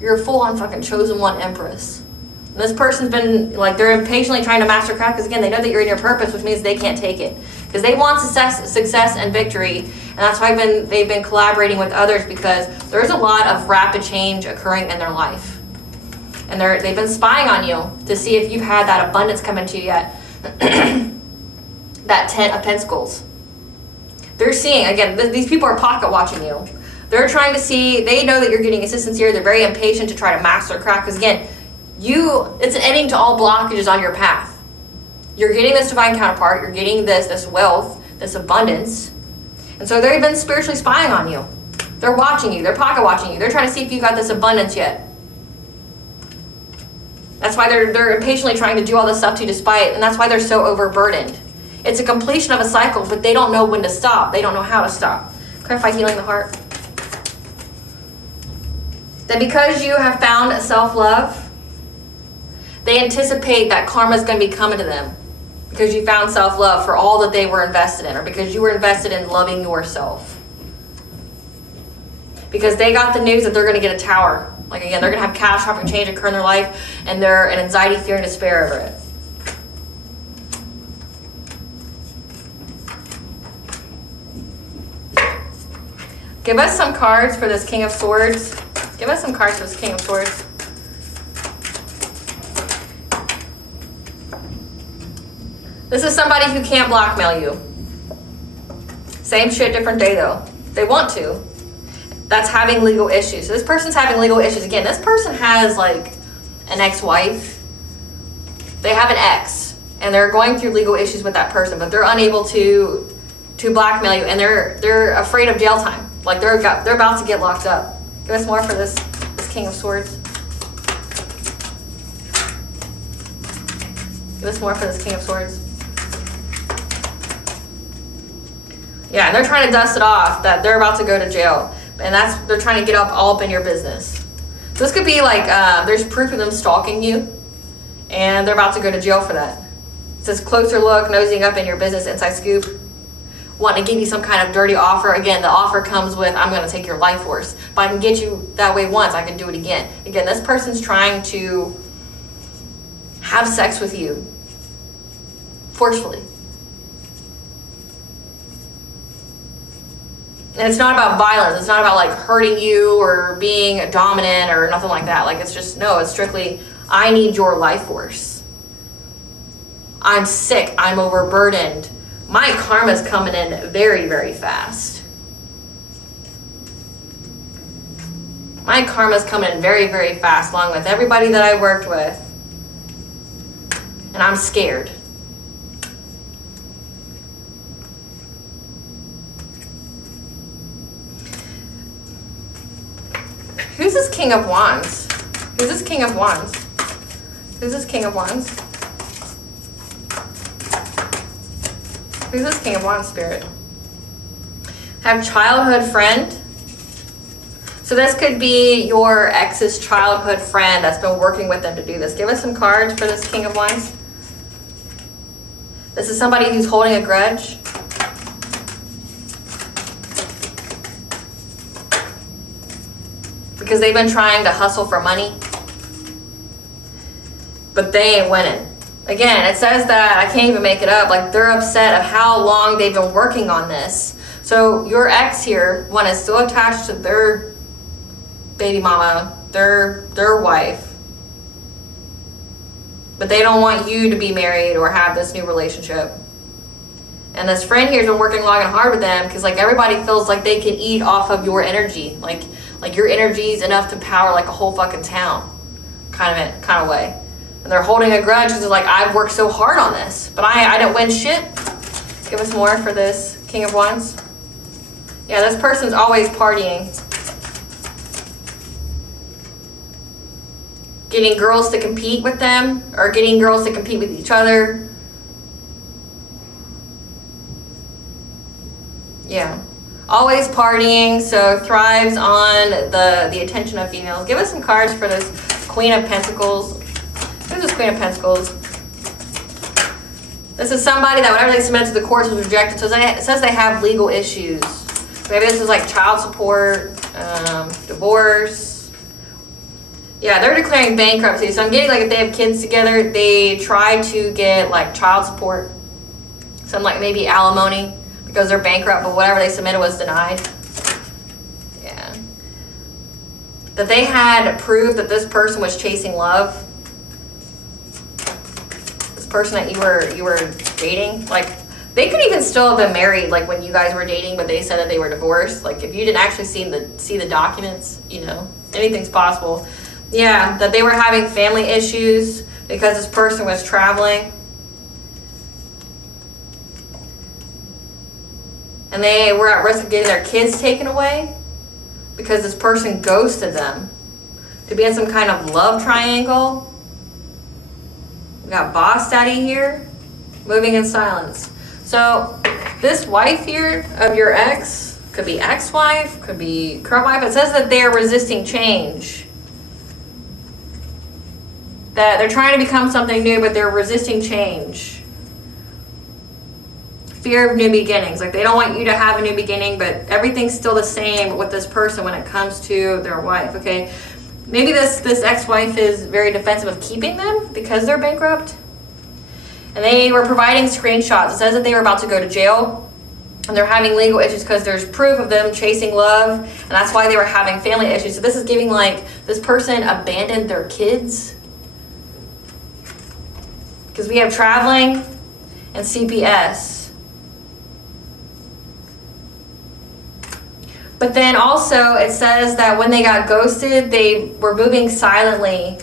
You're a full-on fucking chosen one empress. And this person's been, like, they're impatiently trying to master craft because, again, they know that you're in your purpose, which means they can't take it. Because they want success and victory. And that's why they've been collaborating with others, because there's a lot of rapid change occurring in their life. And they've been spying on you to see if you've had that abundance come into you yet. That 10 of Pentacles. They're seeing, again, these people are pocket watching you. They're trying to see, they know that you're getting assistance here. They're very impatient to try to master craft. Because, again, it's an ending to all blockages on your path. You're getting this divine counterpart, you're getting this wealth, this abundance. And so they've been spiritually spying on you. They're watching you, they're pocket watching you. They're trying to see if you got this abundance yet. That's why they're impatiently trying to do all this stuff to you despite, and that's why they're so overburdened. It's a completion of a cycle, but they don't know when to stop. They don't know how to stop. Clarify healing the heart. That because you have found self-love, they anticipate that karma is going to be coming to them because you found self-love for all that they were invested in, or because you were invested in loving yourself. Because they got the news that they're going to get a tower. Like, again, they're going to have catastrophic change occur in their life, and they're in anxiety, fear, and despair over it. Give us some cards for this King of Swords. Give us some cards for this King of Swords. This is somebody who can't blackmail you. Same shit, different day though. They want to. That's having legal issues. So this person's having legal issues. Again, this person has like an ex-wife. They have an ex and they're going through legal issues with that person, but they're unable to blackmail you, and they're afraid of jail time. Like they're about to get locked up. Give us more for this King of Swords. Give us more for this King of Swords. Yeah, and they're trying to dust it off that they're about to go to jail. And they're trying to get all up in your business. So this could be like, there's proof of them stalking you, and they're about to go to jail for that. It says closer look, nosing up in your business, inside scoop. Wanting to give you some kind of dirty offer. Again, the offer comes with, I'm going to take your life force. If I can get you that way once, I can do it again. Again, this person's trying to have sex with you forcefully. And it's not about violence. It's not about like hurting you or being dominant or nothing like that. Like it's just, no, it's strictly, I need your life force. I'm sick. I'm overburdened. My karma's coming in very, very fast. My karma's coming in very, very fast, along with everybody that I worked with. And I'm scared. Who's this King of Wands? Who's this King of Wands? Who's this King of Wands? Who's this King of Wands, Spirit? Have childhood friend. So this could be your ex's childhood friend that's been working with them to do this. Give us some cards for this King of Wands. This is somebody who's holding a grudge. Because they've been trying to hustle for money. But they ain't winning. Again, it says that, I can't even make it up, like they're upset of how long they've been working on this. So your ex here, one is still attached to their baby mama, their wife. But they don't want you to be married or have this new relationship. And this friend here has been working long and hard with them because like everybody feels like they can eat off of your energy. Like your energy is enough to power like a whole fucking town kind of way. And they're holding a grudge because they're like, I've worked so hard on this, but I didn't win shit. Give us more for this King of Wands. Yeah, this person's always partying. Getting girls to compete with them or getting girls to compete with each other. Yeah. Always partying, so thrives on the attention of females. Give us some cards for this Queen of Pentacles. This is Queen of Pentacles. This is somebody that whenever they submitted to the courts was rejected. So it says they have legal issues. Maybe this is like child support, divorce. Yeah, they're declaring bankruptcy. So I'm getting like if they have kids together, they try to get like child support. Some like maybe alimony because they're bankrupt, but whatever they submitted was denied. Yeah. That they had proved that this person was chasing love. Person that you were dating, like they could even still have been married like when you guys were dating, but they said that they were divorced. Like if you didn't actually see the documents, you know, anything's possible. Yeah, that they were having family issues because this person was traveling and they were at risk of getting their kids taken away because this person ghosted them. To be in some kind of love triangle. We got boss daddy here, moving in silence. So this wife here of your ex, could be ex-wife, could be current wife. It says that they're resisting change. That they're trying to become something new, but they're resisting change. Fear of new beginnings. Like they don't want you to have a new beginning, but everything's still the same with this person when it comes to their wife, okay? Maybe this ex-wife is very defensive of keeping them because they're bankrupt. And they were providing screenshots. It says that they were about to go to jail. And they're having legal issues because there's proof of them chasing love. And that's why they were having family issues. So this is giving like this person abandoned their kids. Because we have traveling and CPS. But then also it says that when they got ghosted, they were moving silently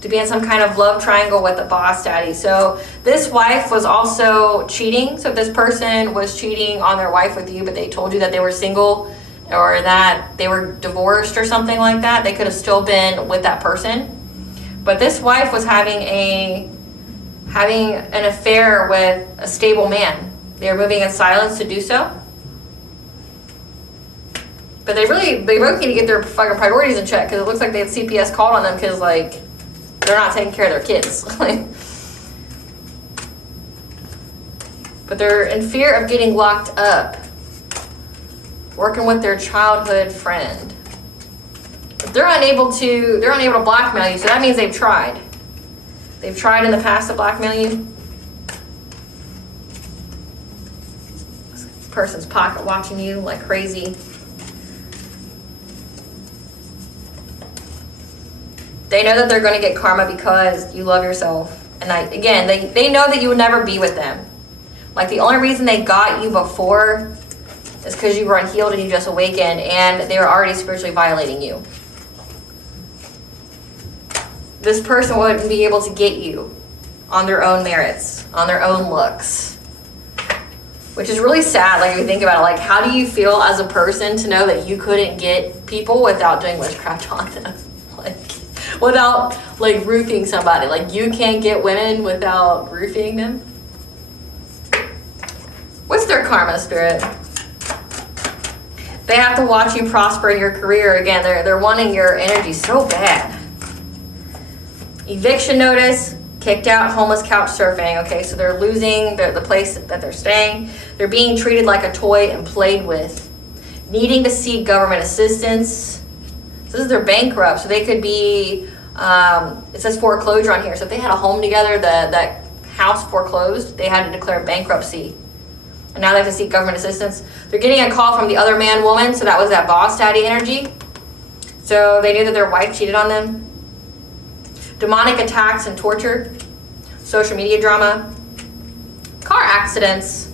to be in some kind of love triangle with the boss daddy. So this wife was also cheating. So if this person was cheating on their wife with you, but they told you that they were single or that they were divorced or something like that, they could have still been with that person. But this wife was having an affair with a stable man. They were moving in silence to do so. But they both need to get their fucking priorities in check because it looks like they had CPS called on them because, like, they're not taking care of their kids. But they're in fear of getting locked up, working with their childhood friend. But they're unable to blackmail you, so that means they've tried. They've tried in the past to blackmail you. This person's pocket watching you like crazy. They know that they're going to get karma because you love yourself. And they know that you would never be with them. Like the only reason they got you before is because you were unhealed and you just awakened and they were already spiritually violating you. This person wouldn't be able to get you on their own merits, on their own looks. Which is really sad, like if you think about it. Like how do you feel as a person to know that you couldn't get people without doing witchcraft on them? Without like roofing somebody. Like you can't get women without roofing them. What's their karma, spirit? They have to watch you prosper in your career. Again, they're wanting your energy so bad. Eviction notice, kicked out, homeless, couch surfing. Okay, so they're losing the place that they're staying. They're being treated like a toy and played with. Needing to seek government assistance. This is they're bankrupt, so they could be, it says foreclosure on here. So if they had a home together, that house foreclosed, they had to declare bankruptcy. And now they have to seek government assistance. They're getting a call from the other man, woman, so that was that boss daddy energy. So they knew that their wife cheated on them. Demonic attacks and torture. Social media drama. Car accidents.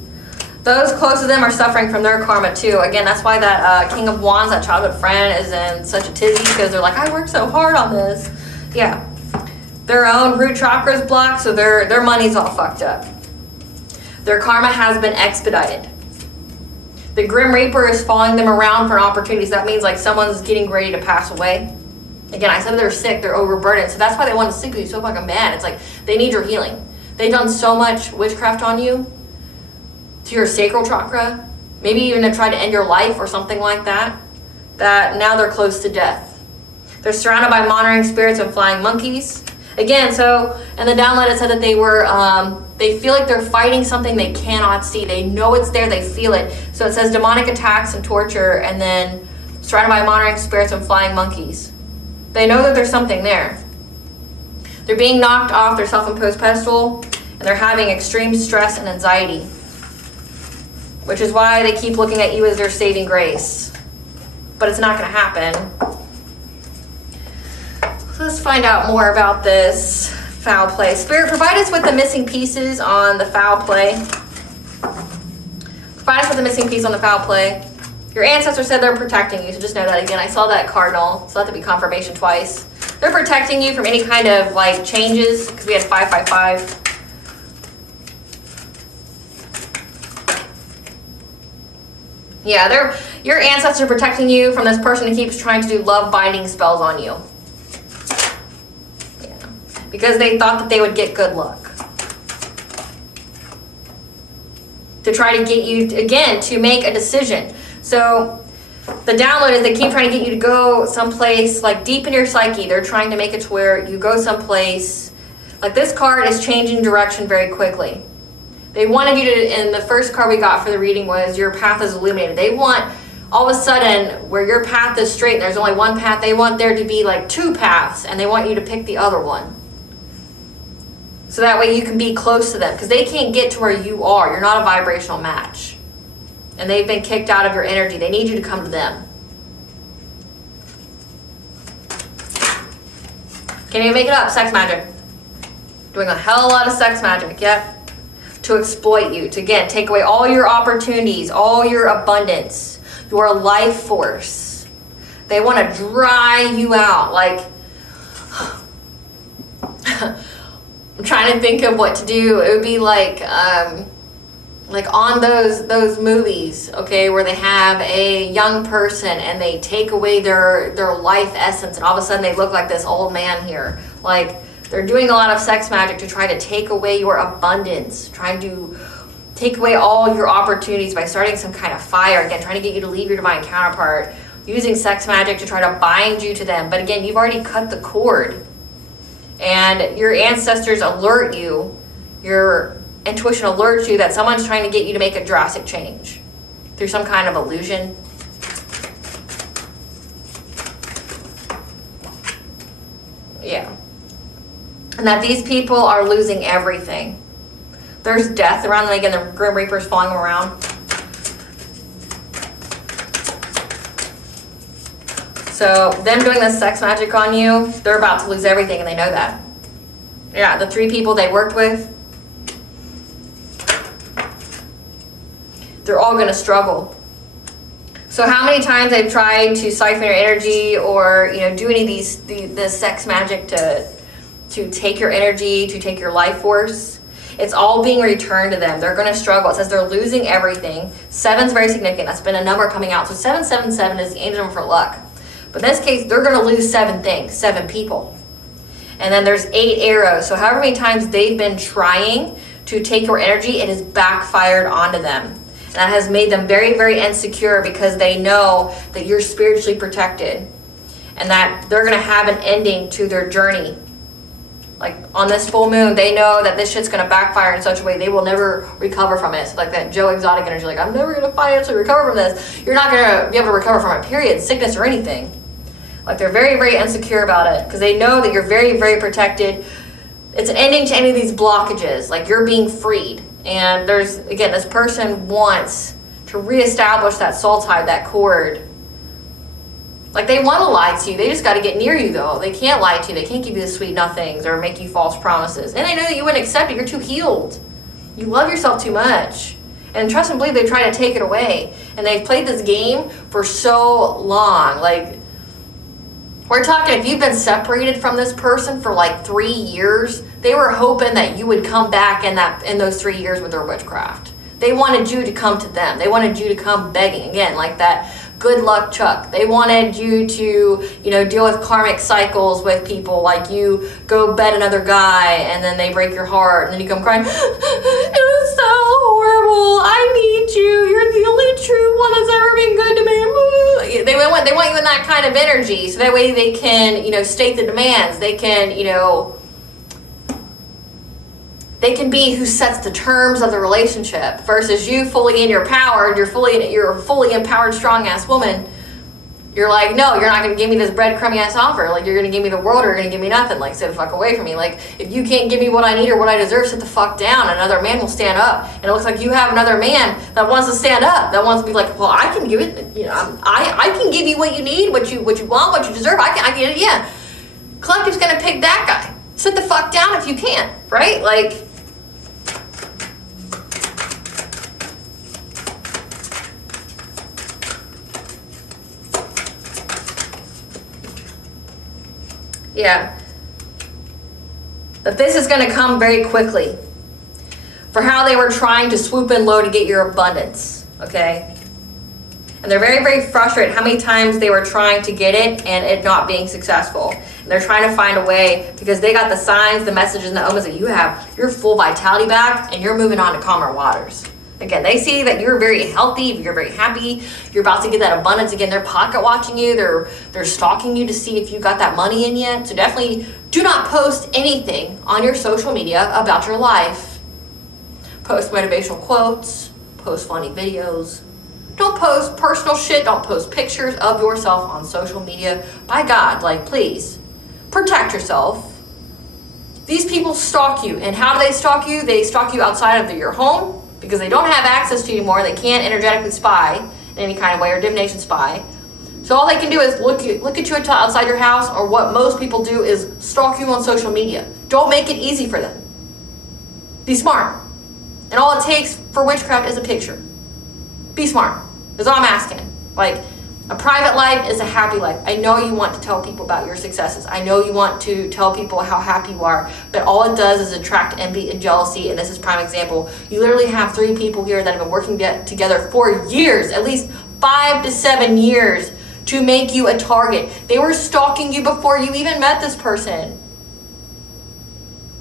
Those close to them are suffering from their karma too. Again, that's why that King of Wands, that childhood friend, is in such a tizzy because they're like, I worked so hard on this. Yeah. Their own root chakra is blocked, so their money's all fucked up. Their karma has been expedited. The Grim Reaper is following them around for an opportunity. So that means like someone's getting ready to pass away. Again, I said they're sick, they're overburdened. So that's why they want to sleep with you so fucking bad. It's like they need your healing. They've done so much witchcraft on you. To your sacral chakra, maybe even to try to end your life or something like that, that now they're close to death. They're surrounded by monitoring spirits and flying monkeys. Again, so in the download it said that they feel like they're fighting something they cannot see. They know it's there, they feel it. So it says demonic attacks and torture, and then surrounded by monitoring spirits and flying monkeys. They know that there's something there. They're being knocked off their self-imposed pedestal, and they're having extreme stress and anxiety, which is why they keep looking at you as their saving grace. But it's not going to happen. So let's find out more about this foul play. Spirit, provide us with the missing pieces on the foul play. Provide us with the missing piece on the foul play. Your ancestors said they're protecting you, so just know that again. I saw that cardinal, so that to be confirmation twice. They're protecting you from any kind of like changes, because we had 555. Yeah, your ancestors are protecting you from this person who keeps trying to do love binding spells on you. Yeah, because they thought that they would get good luck. To try to get you, again, to make a decision. So the download is they keep trying to get you to go someplace like deep in your psyche. They're trying to make it to where you go someplace. Like this card is changing direction very quickly. They wanted you to, and the first card we got for the reading was your path is illuminated. They want all of a sudden where your path is straight and there's only one path, they want there to be like two paths and they want you to pick the other one. So that way you can be close to them because they can't get to where you are. You're not a vibrational match. And they've been kicked out of your energy. They need you to come to them. Can't even make it up. Sex magic. Doing a hell of a lot of sex magic. Yep. To exploit you. To, again, take away all your opportunities, all your abundance, your life force. They want to dry you out. Like, I'm trying to think of what to do. It would be like on those movies, okay, where they have a young person and they take away their life essence and all of a sudden they look like this old man here. Like, they're doing a lot of sex magic to try to take away your abundance, trying to take away all your opportunities by starting some kind of fire. Again, trying to get you to leave your divine counterpart, using sex magic to try to bind you to them. But again, you've already cut the cord. And your ancestors alert you, your intuition alerts you that someone's trying to get you to make a drastic change through some kind of illusion. Yeah. And that these people are losing everything. There's death around them. Again, the Grim Reaper's following them around. So them doing this sex magic on you, they're about to lose everything and they know that. Yeah, the 3 people they worked with, they're all going to struggle. So how many times they've tried to siphon your energy or, do any of this sex magic to take your energy, to take your life force, it's all being returned to them. They're going to struggle. It says they're losing everything. 7's very significant. That's been a number coming out. So 777 is the angel number for luck. But in this case, they're going to lose 7 things, 7 people. And then there's 8 arrows. So however many times they've been trying to take your energy, it has backfired onto them. And that has made them very, very insecure because they know that you're spiritually protected and that they're going to have an ending to their journey. Like on this full moon, they know that this shit's going to backfire in such a way they will never recover from it. So like that Joe Exotic energy, like, I'm never going to financially recover from this. You're not going to be able to recover from it, period, sickness or anything. Like they're very, very insecure about it because they know that you're very, very protected. It's an ending to any of these blockages. Like you're being freed. And there's, again, this person wants to reestablish that soul tie, that cord. Like they want to lie to you. They just got to get near you though. They can't lie to you. They can't give you the sweet nothings or make you false promises. And they know that you wouldn't accept it. You're too healed. You love yourself too much. And trust and believe they try to take it away. And they've played this game for so long. Like, we're talking, if you've been separated from this person for like 3 years, they were hoping that you would come back in those 3 years with their witchcraft. They wanted you to come to them. They wanted you to come begging. Again, like that good luck Chuck. They wanted you to, deal with karmic cycles with people. Like you go bed another guy and then they break your heart and then you come crying, it was so horrible. I need you. You're the only true of energy, so that way they can, state the demands. They can, they can be who sets the terms of the relationship, versus you fully in your power. You're a fully empowered, strong ass woman. You're like, no, you're not going to give me this breadcrumby ass offer. Like, you're going to give me the world, or you're going to give me nothing. Like, stay the fuck away from me. Like, if you can't give me what I need or what I deserve, sit the fuck down. Another man will stand up. And it looks like you have another man that wants to stand up, that wants to be like, well, I can give it, I can give you what you need, what you want, what you deserve. I can get it, yeah. Collective's going to pick that guy. Sit the fuck down if you can't, right? Like, yeah, that this is going to come very quickly, for how they were trying to swoop in low to get your abundance, okay? And they're very, very frustrated how many times they were trying to get it and it not being successful. And they're trying to find a way, because they got the signs, the messages, and the omens that you have. Your full vitality back, and you're moving on to calmer waters. Again, they see that you're very healthy, you're very happy, you're about to get that abundance again. They're pocket watching you, they're stalking you to see if you got that money in yet. So definitely do not post anything on your social media about your life. Post motivational quotes, post funny videos. Don't post personal shit, don't post pictures of yourself on social media. By God, like, please, protect yourself. These people stalk you, and how do they stalk you? They stalk you outside of your home, because they don't have access to you anymore. They can't energetically spy in any kind of way, or divination spy. So all they can do is look at you outside your house, or what most people do is stalk you on social media. Don't make it easy for them. Be smart. And all it takes for witchcraft is a picture. Be smart. That's all I'm asking. Like, a private life is a happy life. I know you want to tell people about your successes. I know you want to tell people how happy you are, but all it does is attract envy and jealousy, and this is prime example. You literally have 3 people here that have been working together for years, at least 5 to 7 years, to make you a target. They were stalking you before you even met this person.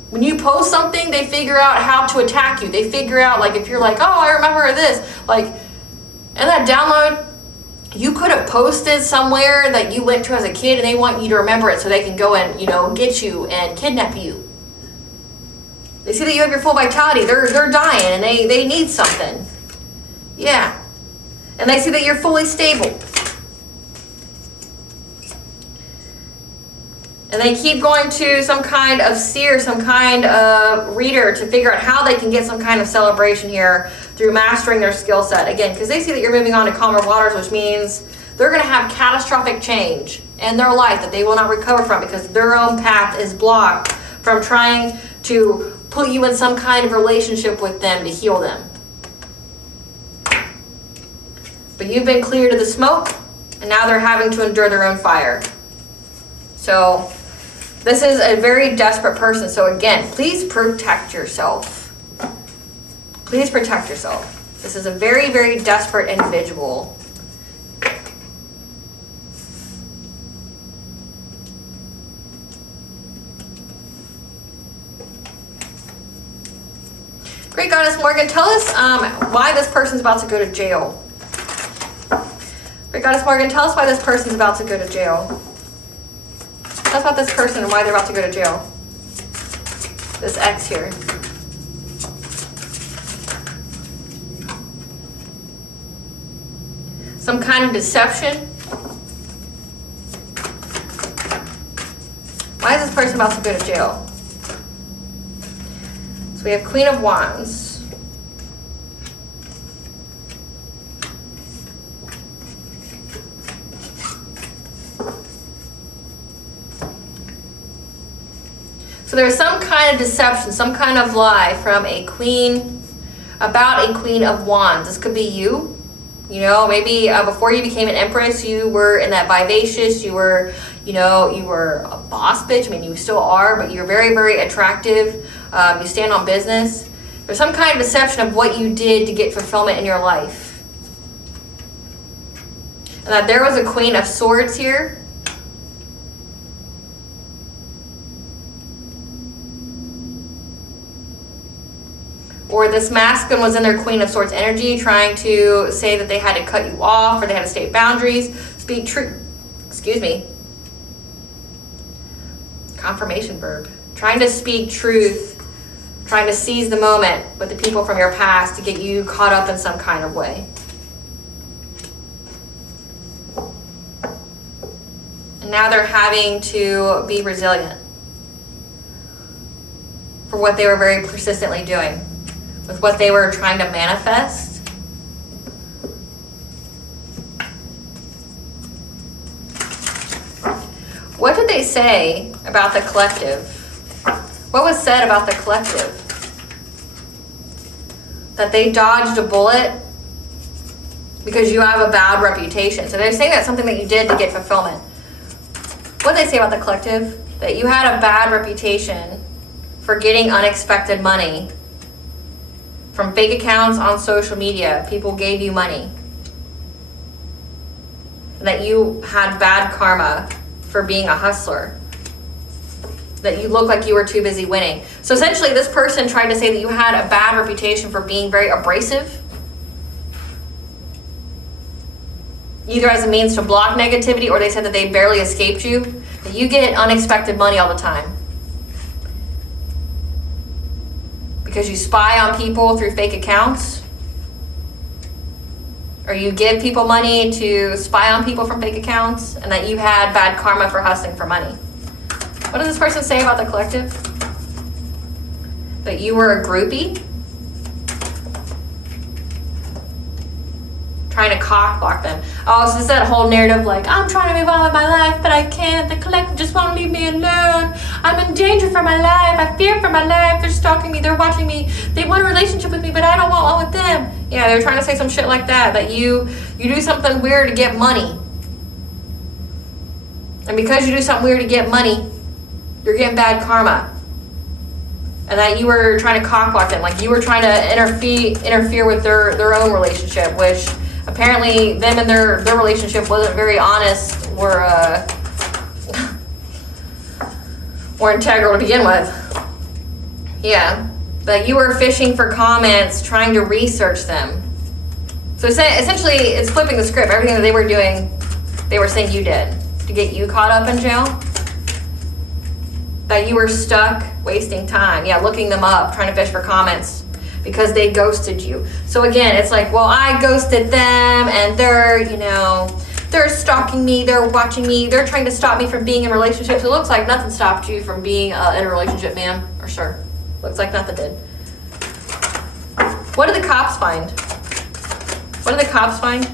When you post something, they figure out how to attack you. They figure out, like, if you're like, oh, I remember this, like, and that download, you could have posted somewhere that you went to as a kid, and they want you to remember it so they can go and, get you and kidnap you. They see that you have your full vitality. They're dying, and they need something. Yeah. And they see that you're fully stable. And they keep going to some kind of seer, some kind of reader to figure out how they can get some kind of celebration here through mastering their skill set. Again, because they see that you're moving on to calmer waters, which means they're going to have catastrophic change in their life that they will not recover from, because their own path is blocked from trying to put you in some kind of relationship with them to heal them. But you've been cleared of the smoke, and now they're having to endure their own fire. So this is a very desperate person. So again, please protect yourself. Please protect yourself. This is a very, very desperate individual. Great Goddess Morgan, tell us why this person's about to go to jail. Great Goddess Morgan, tell us why this person's about to go to jail. Tell us about this person and why they're about to go to jail. This ex here. Some kind of deception. Why is this person about to go to jail? So we have Queen of Wands. So there's some kind of deception, some kind of lie from a queen, about a Queen of Wands. This could be you. Maybe before you became an empress, you were in that vivacious, you were a boss bitch. I mean, you still are, but you're very, very attractive. You stand on business. There's some kind of deception of what you did to get fulfillment in your life. And that there was a Queen of Swords here. Or this masculine was in their Queen of Swords energy, trying to say that they had to cut you off, or they had to state boundaries, speak truth excuse me, confirmation verb. Trying to speak truth, trying to seize the moment with the people from your past to get you caught up in some kind of way. And now they're having to be resilient for what they were very persistently doing, with what they were trying to manifest. What did they say about the collective? What was said about the collective? That they dodged a bullet because you have a bad reputation. So they're saying that's something that you did to get fulfillment. What did they say about the collective? That you had a bad reputation for getting unexpected money from fake accounts on social media. People gave you money. And that you had bad karma for being a hustler. That you look like you were too busy winning. So essentially this person tried to say that you had a bad reputation for being very abrasive. Either as a means to block negativity, or they said that they barely escaped you. That you get unexpected money all the time. Because you spy on people through fake accounts. Or you give people money to spy on people from fake accounts, and that you had bad karma for hustling for money. What does this person say about the collective? That you were a groupie? Trying to cock block them. Oh, so it's that whole narrative like, I'm trying to move on with my life, but I can't. The collective just won't leave me alone. I'm in danger for my life. I fear for my life. They're stalking me. They're watching me. They want a relationship with me, but I don't want one with them. Yeah, they're trying to say some shit like that. That you do something weird to get money. And because you do something weird to get money, you're getting bad karma. And that you were trying to cock block them. Like you were trying to interfere with their own relationship, which apparently them and their relationship wasn't very honest or integral to begin with. Yeah. That you were fishing for comments, trying to research them. So essentially, it's flipping the script. Everything that they were doing, they were saying you did to get you caught up in jail. That you were stuck wasting time. Yeah, looking them up, trying to fish for comments because they ghosted you. So again, it's like, well, I ghosted them and they're stalking me, they're watching me, they're trying to stop me from being in relationships. It looks like nothing stopped you from being in a relationship, ma'am or sir. Looks like nothing did. What did the cops find? What did the cops find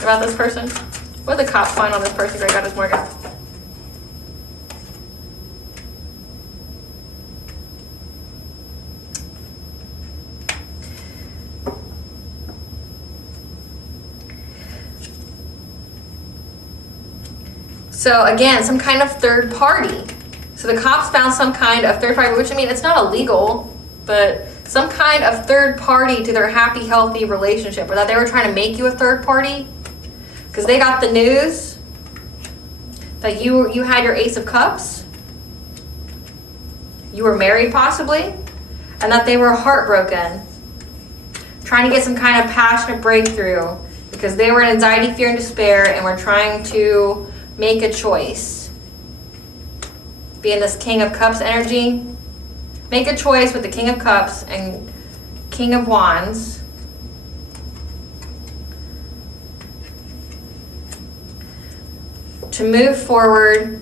about this person? What did the cops find on this person, Greg Goddess Morgan? So again, some kind of third party. So the cops found some kind of third party, which I mean, it's not illegal, but some kind of third party to their happy, healthy relationship, or that they were trying to make you a third party because they got the news that you had your Ace of Cups, you were married possibly, and that they were heartbroken, trying to get some kind of passionate breakthrough because they were in anxiety, fear, and despair, and were trying to make a choice. Be in this King of Cups energy. Make a choice with the King of Cups and King of Wands. To move forward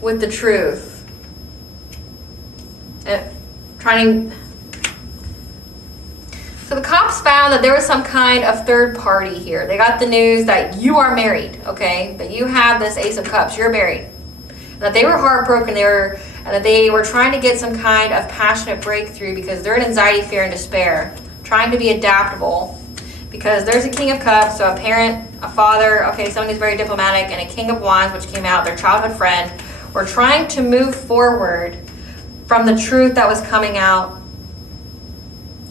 with the truth. So the cops found that there was some kind of third party here. They got the news that you are married, okay? That you have this Ace of Cups, you're married. And that they were heartbroken, and that they were trying to get some kind of passionate breakthrough because they're in anxiety, fear, and despair. Trying to be adaptable. Because there's a King of Cups, so a parent, a father, okay, someone who's very diplomatic, and a King of Wands, which came out, their childhood friend, were trying to move forward from the truth that was coming out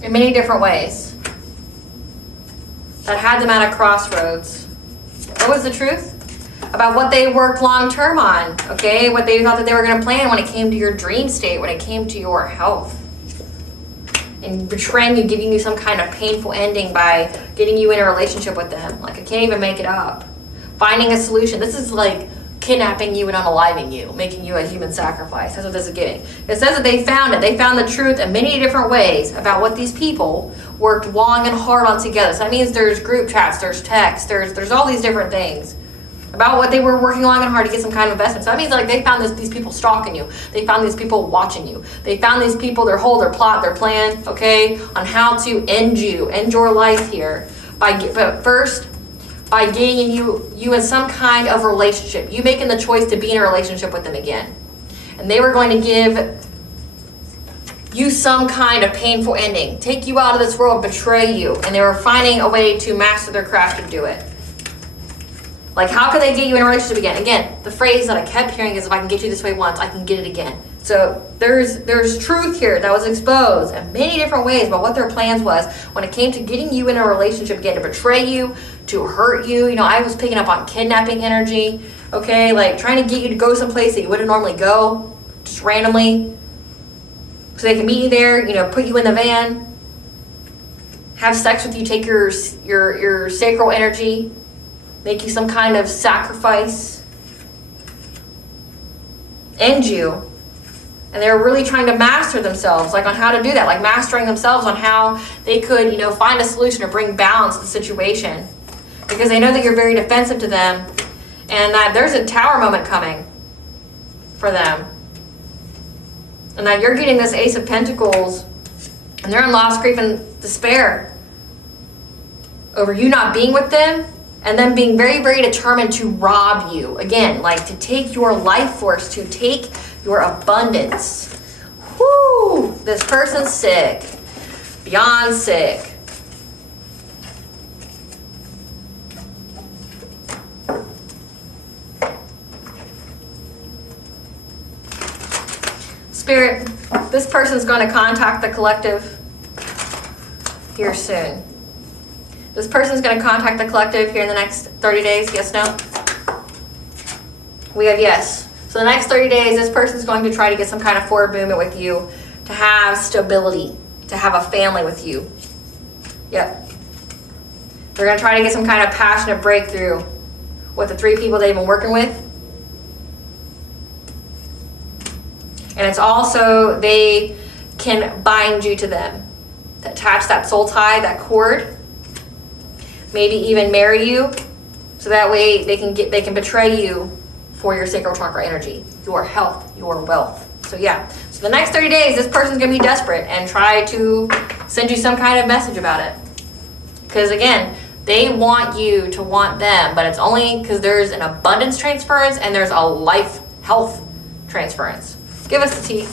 in many different ways that had them at a crossroads. What was the truth? About what they worked long term on, okay? What they thought that they were going to plan when it came to your dream state, when it came to your health. And betraying you, giving you some kind of painful ending by getting you in a relationship with them. Like, I can't even make it up. finding a solution. This is like kidnapping you and unaliving you, making you a human sacrifice. That's what this is getting. It says that they found it. They found the truth in many different ways about what these people worked long and hard on together. So that means there's group chats, there's texts, there's all these different things about what they were working long and hard to get some kind of investment. So that means like they found these people stalking you. They found these people watching you. They found these people, their plot, their plan, okay, on how to end your life here. But first, by getting you in some kind of relationship, you making the choice to be in a relationship with them again. And they were going to give you some kind of painful ending, take you out of this world, betray you, and they were finding a way to master their craft and do it. Like, how can they get you in a relationship again? Again, the phrase that I kept hearing is, if I can get you this way once, I can get it again. So there's truth here that was exposed in many different ways about what their plans was when it came to getting you in a relationship again, to betray you, to hurt you. You know, I was picking up on kidnapping energy, okay? Like trying to get you to go someplace that you wouldn't normally go, just randomly. So they can meet you there, you know, put you in the van, have sex with you, take your sacral energy, make you some kind of sacrifice, end you. And they were really trying to master themselves, like on how to do that, like mastering themselves on how they could, you know, find a solution or bring balance to the situation. Because they know that you're very defensive to them and that there's a tower moment coming for them. And that you're getting this Ace of Pentacles and they're in loss, grief, and despair over you not being with them and them being very, very determined to rob you. Again, like to take your life force, to take your abundance. Whoo! This person's sick. Beyond sick. Spirit, this person's going to contact the collective here soon. This person's going to contact the collective here in the next 30 days. Yes, no? We have yes. So the next 30 days, this person's going to try to get some kind of forward movement with you, to have stability, to have a family with you. Yep. They're going to try to get some kind of passionate breakthrough with the 3 people they've been working with. And it's also, they can bind you to them, to attach that soul tie, that cord, maybe even marry you, so that way they can betray you for your sacral chakra energy, your health, your wealth. So yeah, so the next 30 days, this person's gonna be desperate and try to send you some kind of message about it. Because again, they want you to want them, but it's only because there's an abundance transference and there's a life health transference. Give us the tea.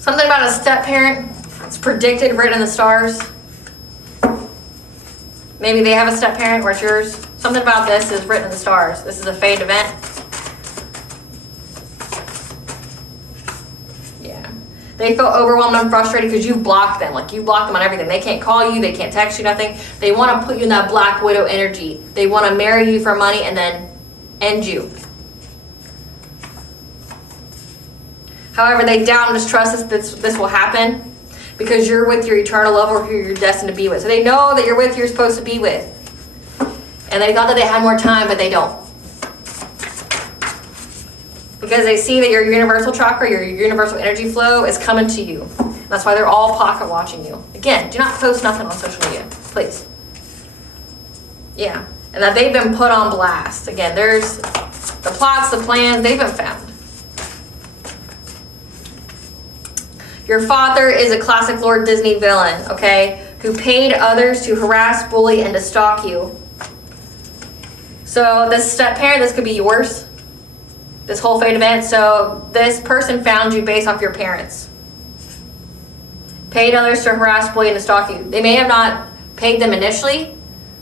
Something about a step parent. It's predicted, written in the stars. Maybe they have a step parent or it's yours. Something about this is written in the stars. This is a fate event. Yeah. They feel overwhelmed and frustrated because you've blocked them. Like you blocked them on everything. They can't call you. They can't text you, nothing. They want to put you in that Black Widow energy. They want to marry you for money and then end you. However, they doubt and distrust this will happen because you're with your eternal love or who you're destined to be with. So they know that you're with who you're supposed to be with. And they thought that they had more time, but they don't. Because they see that your universal chakra, your universal energy flow is coming to you. That's why they're all pocket watching you. Again, do not post nothing on social media, please. Yeah, and that they've been put on blast. Again, there's the plots, the plans, they've been found. Your father is a classic Lord Disney villain, okay, who paid others to harass, bully, and to stalk you. So this step parent, this could be yours, this whole fate event. So this person found you based off your parents. Paid others to harass, bully, and to stalk you. They may have not paid them initially,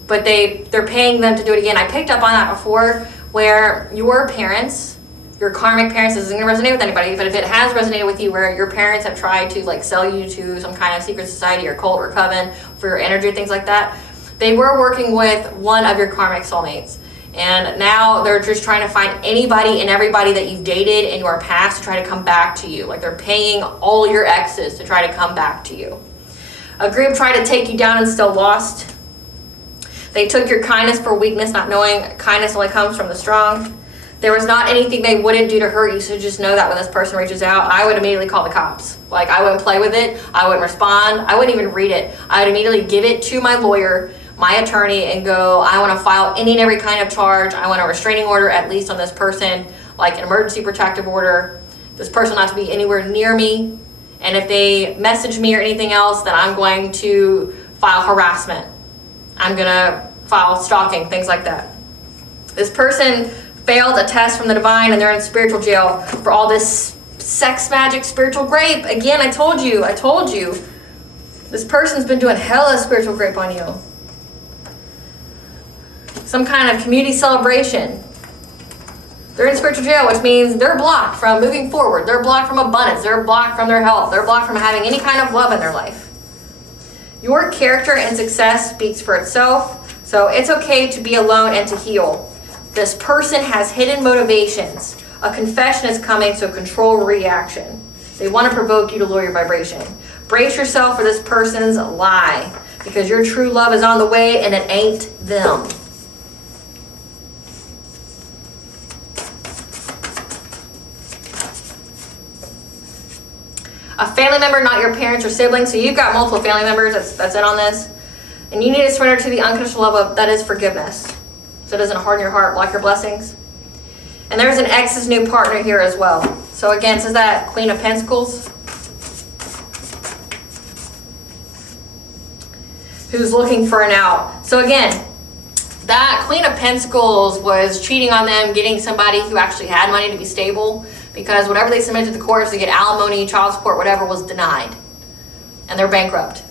but they're paying them to do it again. I picked up on that before, where your parents, your karmic parents, this isn't going to resonate with anybody, but if it has resonated with you where your parents have tried to like sell you to some kind of secret society or cult or coven for your energy, things like that, they were working with one of your karmic soulmates. And now they're just trying to find anybody and everybody that you've dated in your past to try to come back to you. Like they're paying all your exes to try to come back to you. A group tried to take you down and still lost. They took your kindness for weakness, not knowing kindness only comes from the strong. There was not anything they wouldn't do to hurt you, so just know that when this person reaches out, I would immediately call the cops. Like, I wouldn't play with it. I wouldn't respond. I wouldn't even read it. I would immediately give it to my lawyer, my attorney, and go, I want to file any and every kind of charge. I want a restraining order, at least on this person, like an emergency protective order. This person not to be anywhere near me. And if they message me or anything else, then I'm going to file harassment. I'm going to file stalking, things like that. This person failed a test from the divine and they're in spiritual jail for all this sex magic, spiritual grape. Again, I told you. This person's been doing hella spiritual grape on you. Some kind of community celebration. They're in spiritual jail, which means they're blocked from moving forward. They're blocked from abundance. They're blocked from their health. They're blocked from having any kind of love in their life. Your character and success speaks for itself, so it's okay to be alone and to heal. This person has hidden motivations. A confession is coming, so control reaction. They want to provoke you to lower your vibration. Brace yourself for this person's lie, because your true love is on the way and it ain't them. A family member, not your parents or siblings, so you've got multiple family members that's in on this. And you need to surrender to the unconditional love that is forgiveness, so it doesn't harden your heart, block your blessings. And there's an ex's new partner here as well. So again, it says that Queen of Pentacles, who's looking for an out. So again, that Queen of Pentacles was cheating on them, getting somebody who actually had money to be stable, because whatever they submitted to the courts to get alimony, child support, whatever, was denied. And they're bankrupt.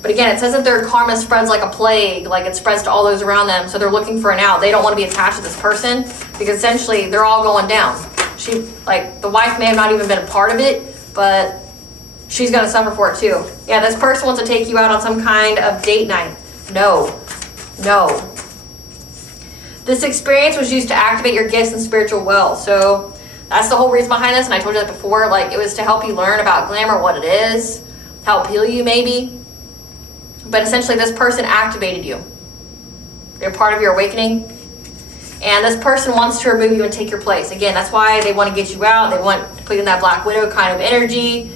But again, it says that their karma spreads like a plague, like it spreads to all those around them, so they're looking for an out. They don't want to be attached to this person, because essentially they're all going down. The wife may have not even been a part of it, but she's going to suffer for it too. Yeah, this person wants to take you out on some kind of date night. No. This experience was used to activate your gifts and spiritual will. So that's the whole reason behind this, and I told you that before. Like, it was to help you learn about glamour, what it is, help heal you maybe. But essentially, this person activated you. They're part of your awakening. And this person wants to remove you and take your place. Again, that's why they want to get you out. They want to put you in that Black Widow kind of energy.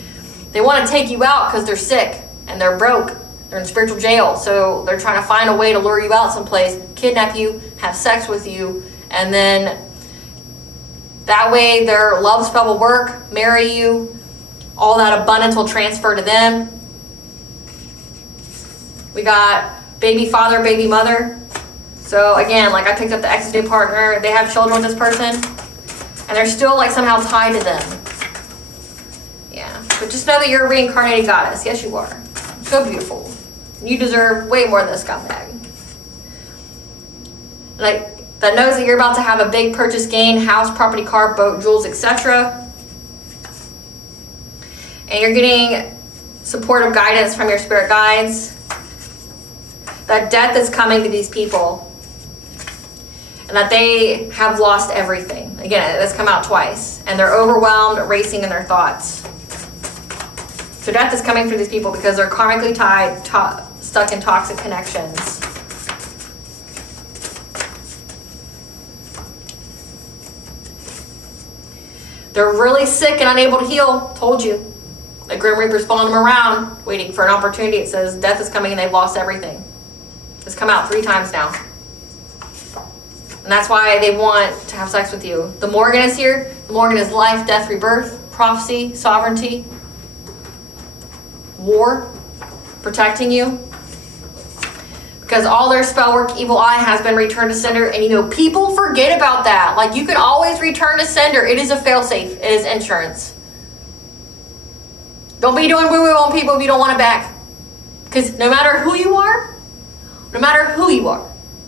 They want to take you out because they're sick and they're broke. They're in spiritual jail. So they're trying to find a way to lure you out someplace, kidnap you, have sex with you, and then that way their love spell will work, marry you. All that abundance will transfer to them. We got baby father, baby mother. So again, like I picked up the ex's new partner. They have children with this person. And they're still like somehow tied to them. Yeah. But just know that you're a reincarnated goddess. Yes, you are. So beautiful. You deserve way more than this scumbag. Like, that knows that you're about to have a big purchase gain, house, property, car, boat, jewels, etc. And you're getting supportive guidance from your spirit guides. That death is coming to these people. And that they have lost everything. Again, that's come out twice. And they're overwhelmed, racing in their thoughts. So death is coming for these people because they're karmically tied, stuck in toxic connections. They're really sick and unable to heal. Told you. The Grim Reaper's following them around, waiting for an opportunity. It says death is coming and they've lost everything. It's come out 3 times now. And that's why they want to have sex with you. The Morgan is here. The Morgan is life, death, rebirth, prophecy, sovereignty, war, protecting you. Because all their spell work, evil eye, has been returned to sender. And you know, people forget about that. Like, you can always return to sender. It is a failsafe. It is insurance. Don't be doing woo-woo on people if you don't want it back. Because no matter who you are,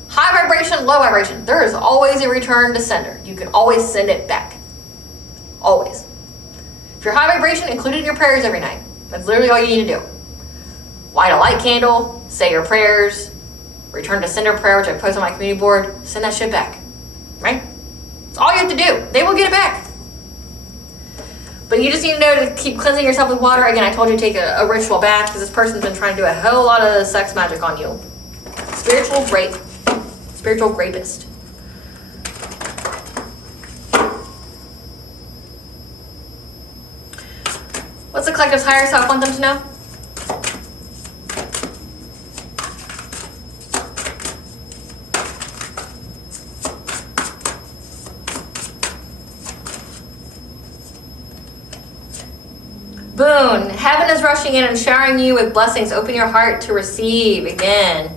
high vibration, low vibration, there is always a return to sender. You can always send it back. Always. If you're high vibration, include it in your prayers every night. That's literally all you need to do. Light a light candle, say your prayers, return to sender prayer, which I post on my community board, send that shit back. Right? That's all you have to do. They will get it back. But you just need to know to keep cleansing yourself with water. Again, I told you to take a ritual bath because this person's been trying to do a whole lot of sex magic on you. Spiritual rape. Spiritual rapist. What's the collective's higher self want them to know? Boon, heaven is rushing in and showering you with blessings. Open your heart to receive again.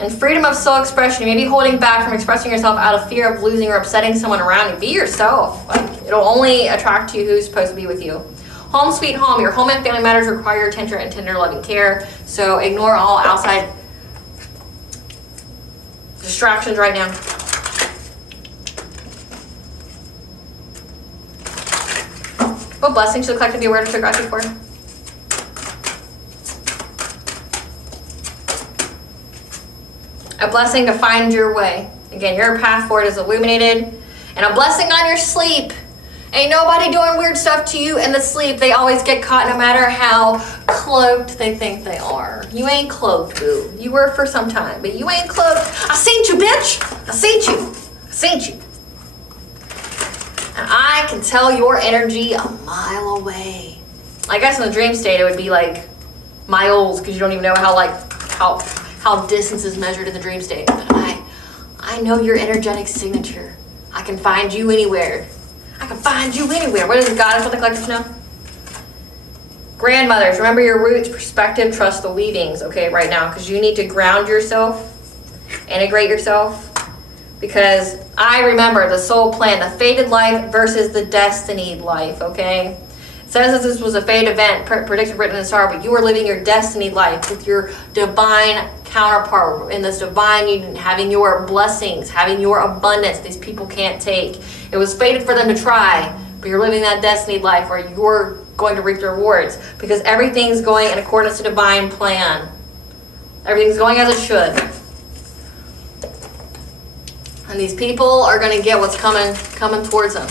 And freedom of soul expression. You may be holding back from expressing yourself out of fear of losing or upsetting someone around you. Be yourself. Like, it'll only attract you who's supposed to be with you. Home sweet home. Your home and family matters require your attention and tender loving care. So ignore all outside distractions right now. What blessing should the collective be aware to show gratitude for? A blessing to find your way. Again, your path forward is illuminated. And a blessing on your sleep. Ain't nobody doing weird stuff to you in the sleep. They always get caught no matter how cloaked they think they are. You ain't cloaked, boo. You were for some time, but you ain't cloaked. I seen you, bitch. I seen you. I seen you. And I can tell your energy a mile away. I guess in the dream state it would be like miles, because you don't even know how distance is measured in the dream state. But I know your energetic signature. I can find you anywhere. I can find you anywhere. What does the goddess want the collective to know? Grandmothers, remember your roots, perspective, trust the weavings, okay, right now, because you need to ground yourself, integrate yourself. Because I remember the soul plan, the fated life versus the destinied life, okay? It says that this was a fate event, predicted, written in the star, but you are living your destinied life with your divine counterpart in this divine union, having your blessings, having your abundance these people can't take. It was fated for them to try, but you're living that destinied life where you're going to reap the rewards because everything's going in accordance to divine plan. Everything's going as it should. And these people are going to get what's coming towards them.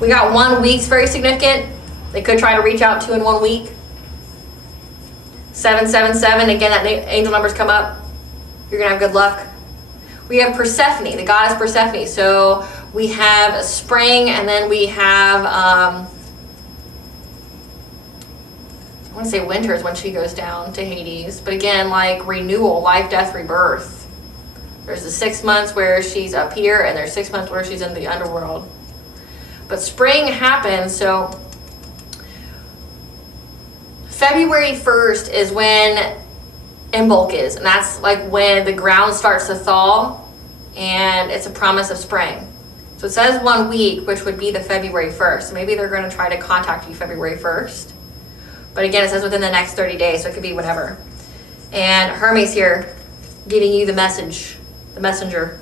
We got 1 week's very significant. They could try to reach out to in 1 week. 777, again, that angel numbers come up. You're going to have good luck. We have Persephone, the goddess Persephone. So we have spring, and then we have... I want to say winter is when she goes down to Hades, but again, like renewal, life, death, rebirth. There's the 6 months where she's up here, and there's 6 months where she's in the underworld. But spring happens, so February 1st is when Imbolc is, and that's like when the ground starts to thaw, and it's a promise of spring. So it says 1 week, which would be the February 1st. So maybe they're going to try to contact you February 1st. But again, it says within the next 30 days, so it could be whenever. And Hermes here, giving you the message, the messenger.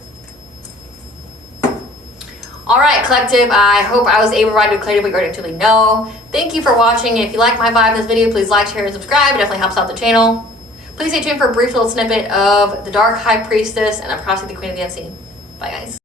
All right, collective, I hope I was able to provide you clarity what you already know. Thank you for watching. If you like my vibe in this video, please like, share, and subscribe. It definitely helps out the channel. Please stay tuned for a brief little snippet of the Dark High Priestess and of Prophecy, the Queen of the Unseen. Bye, guys.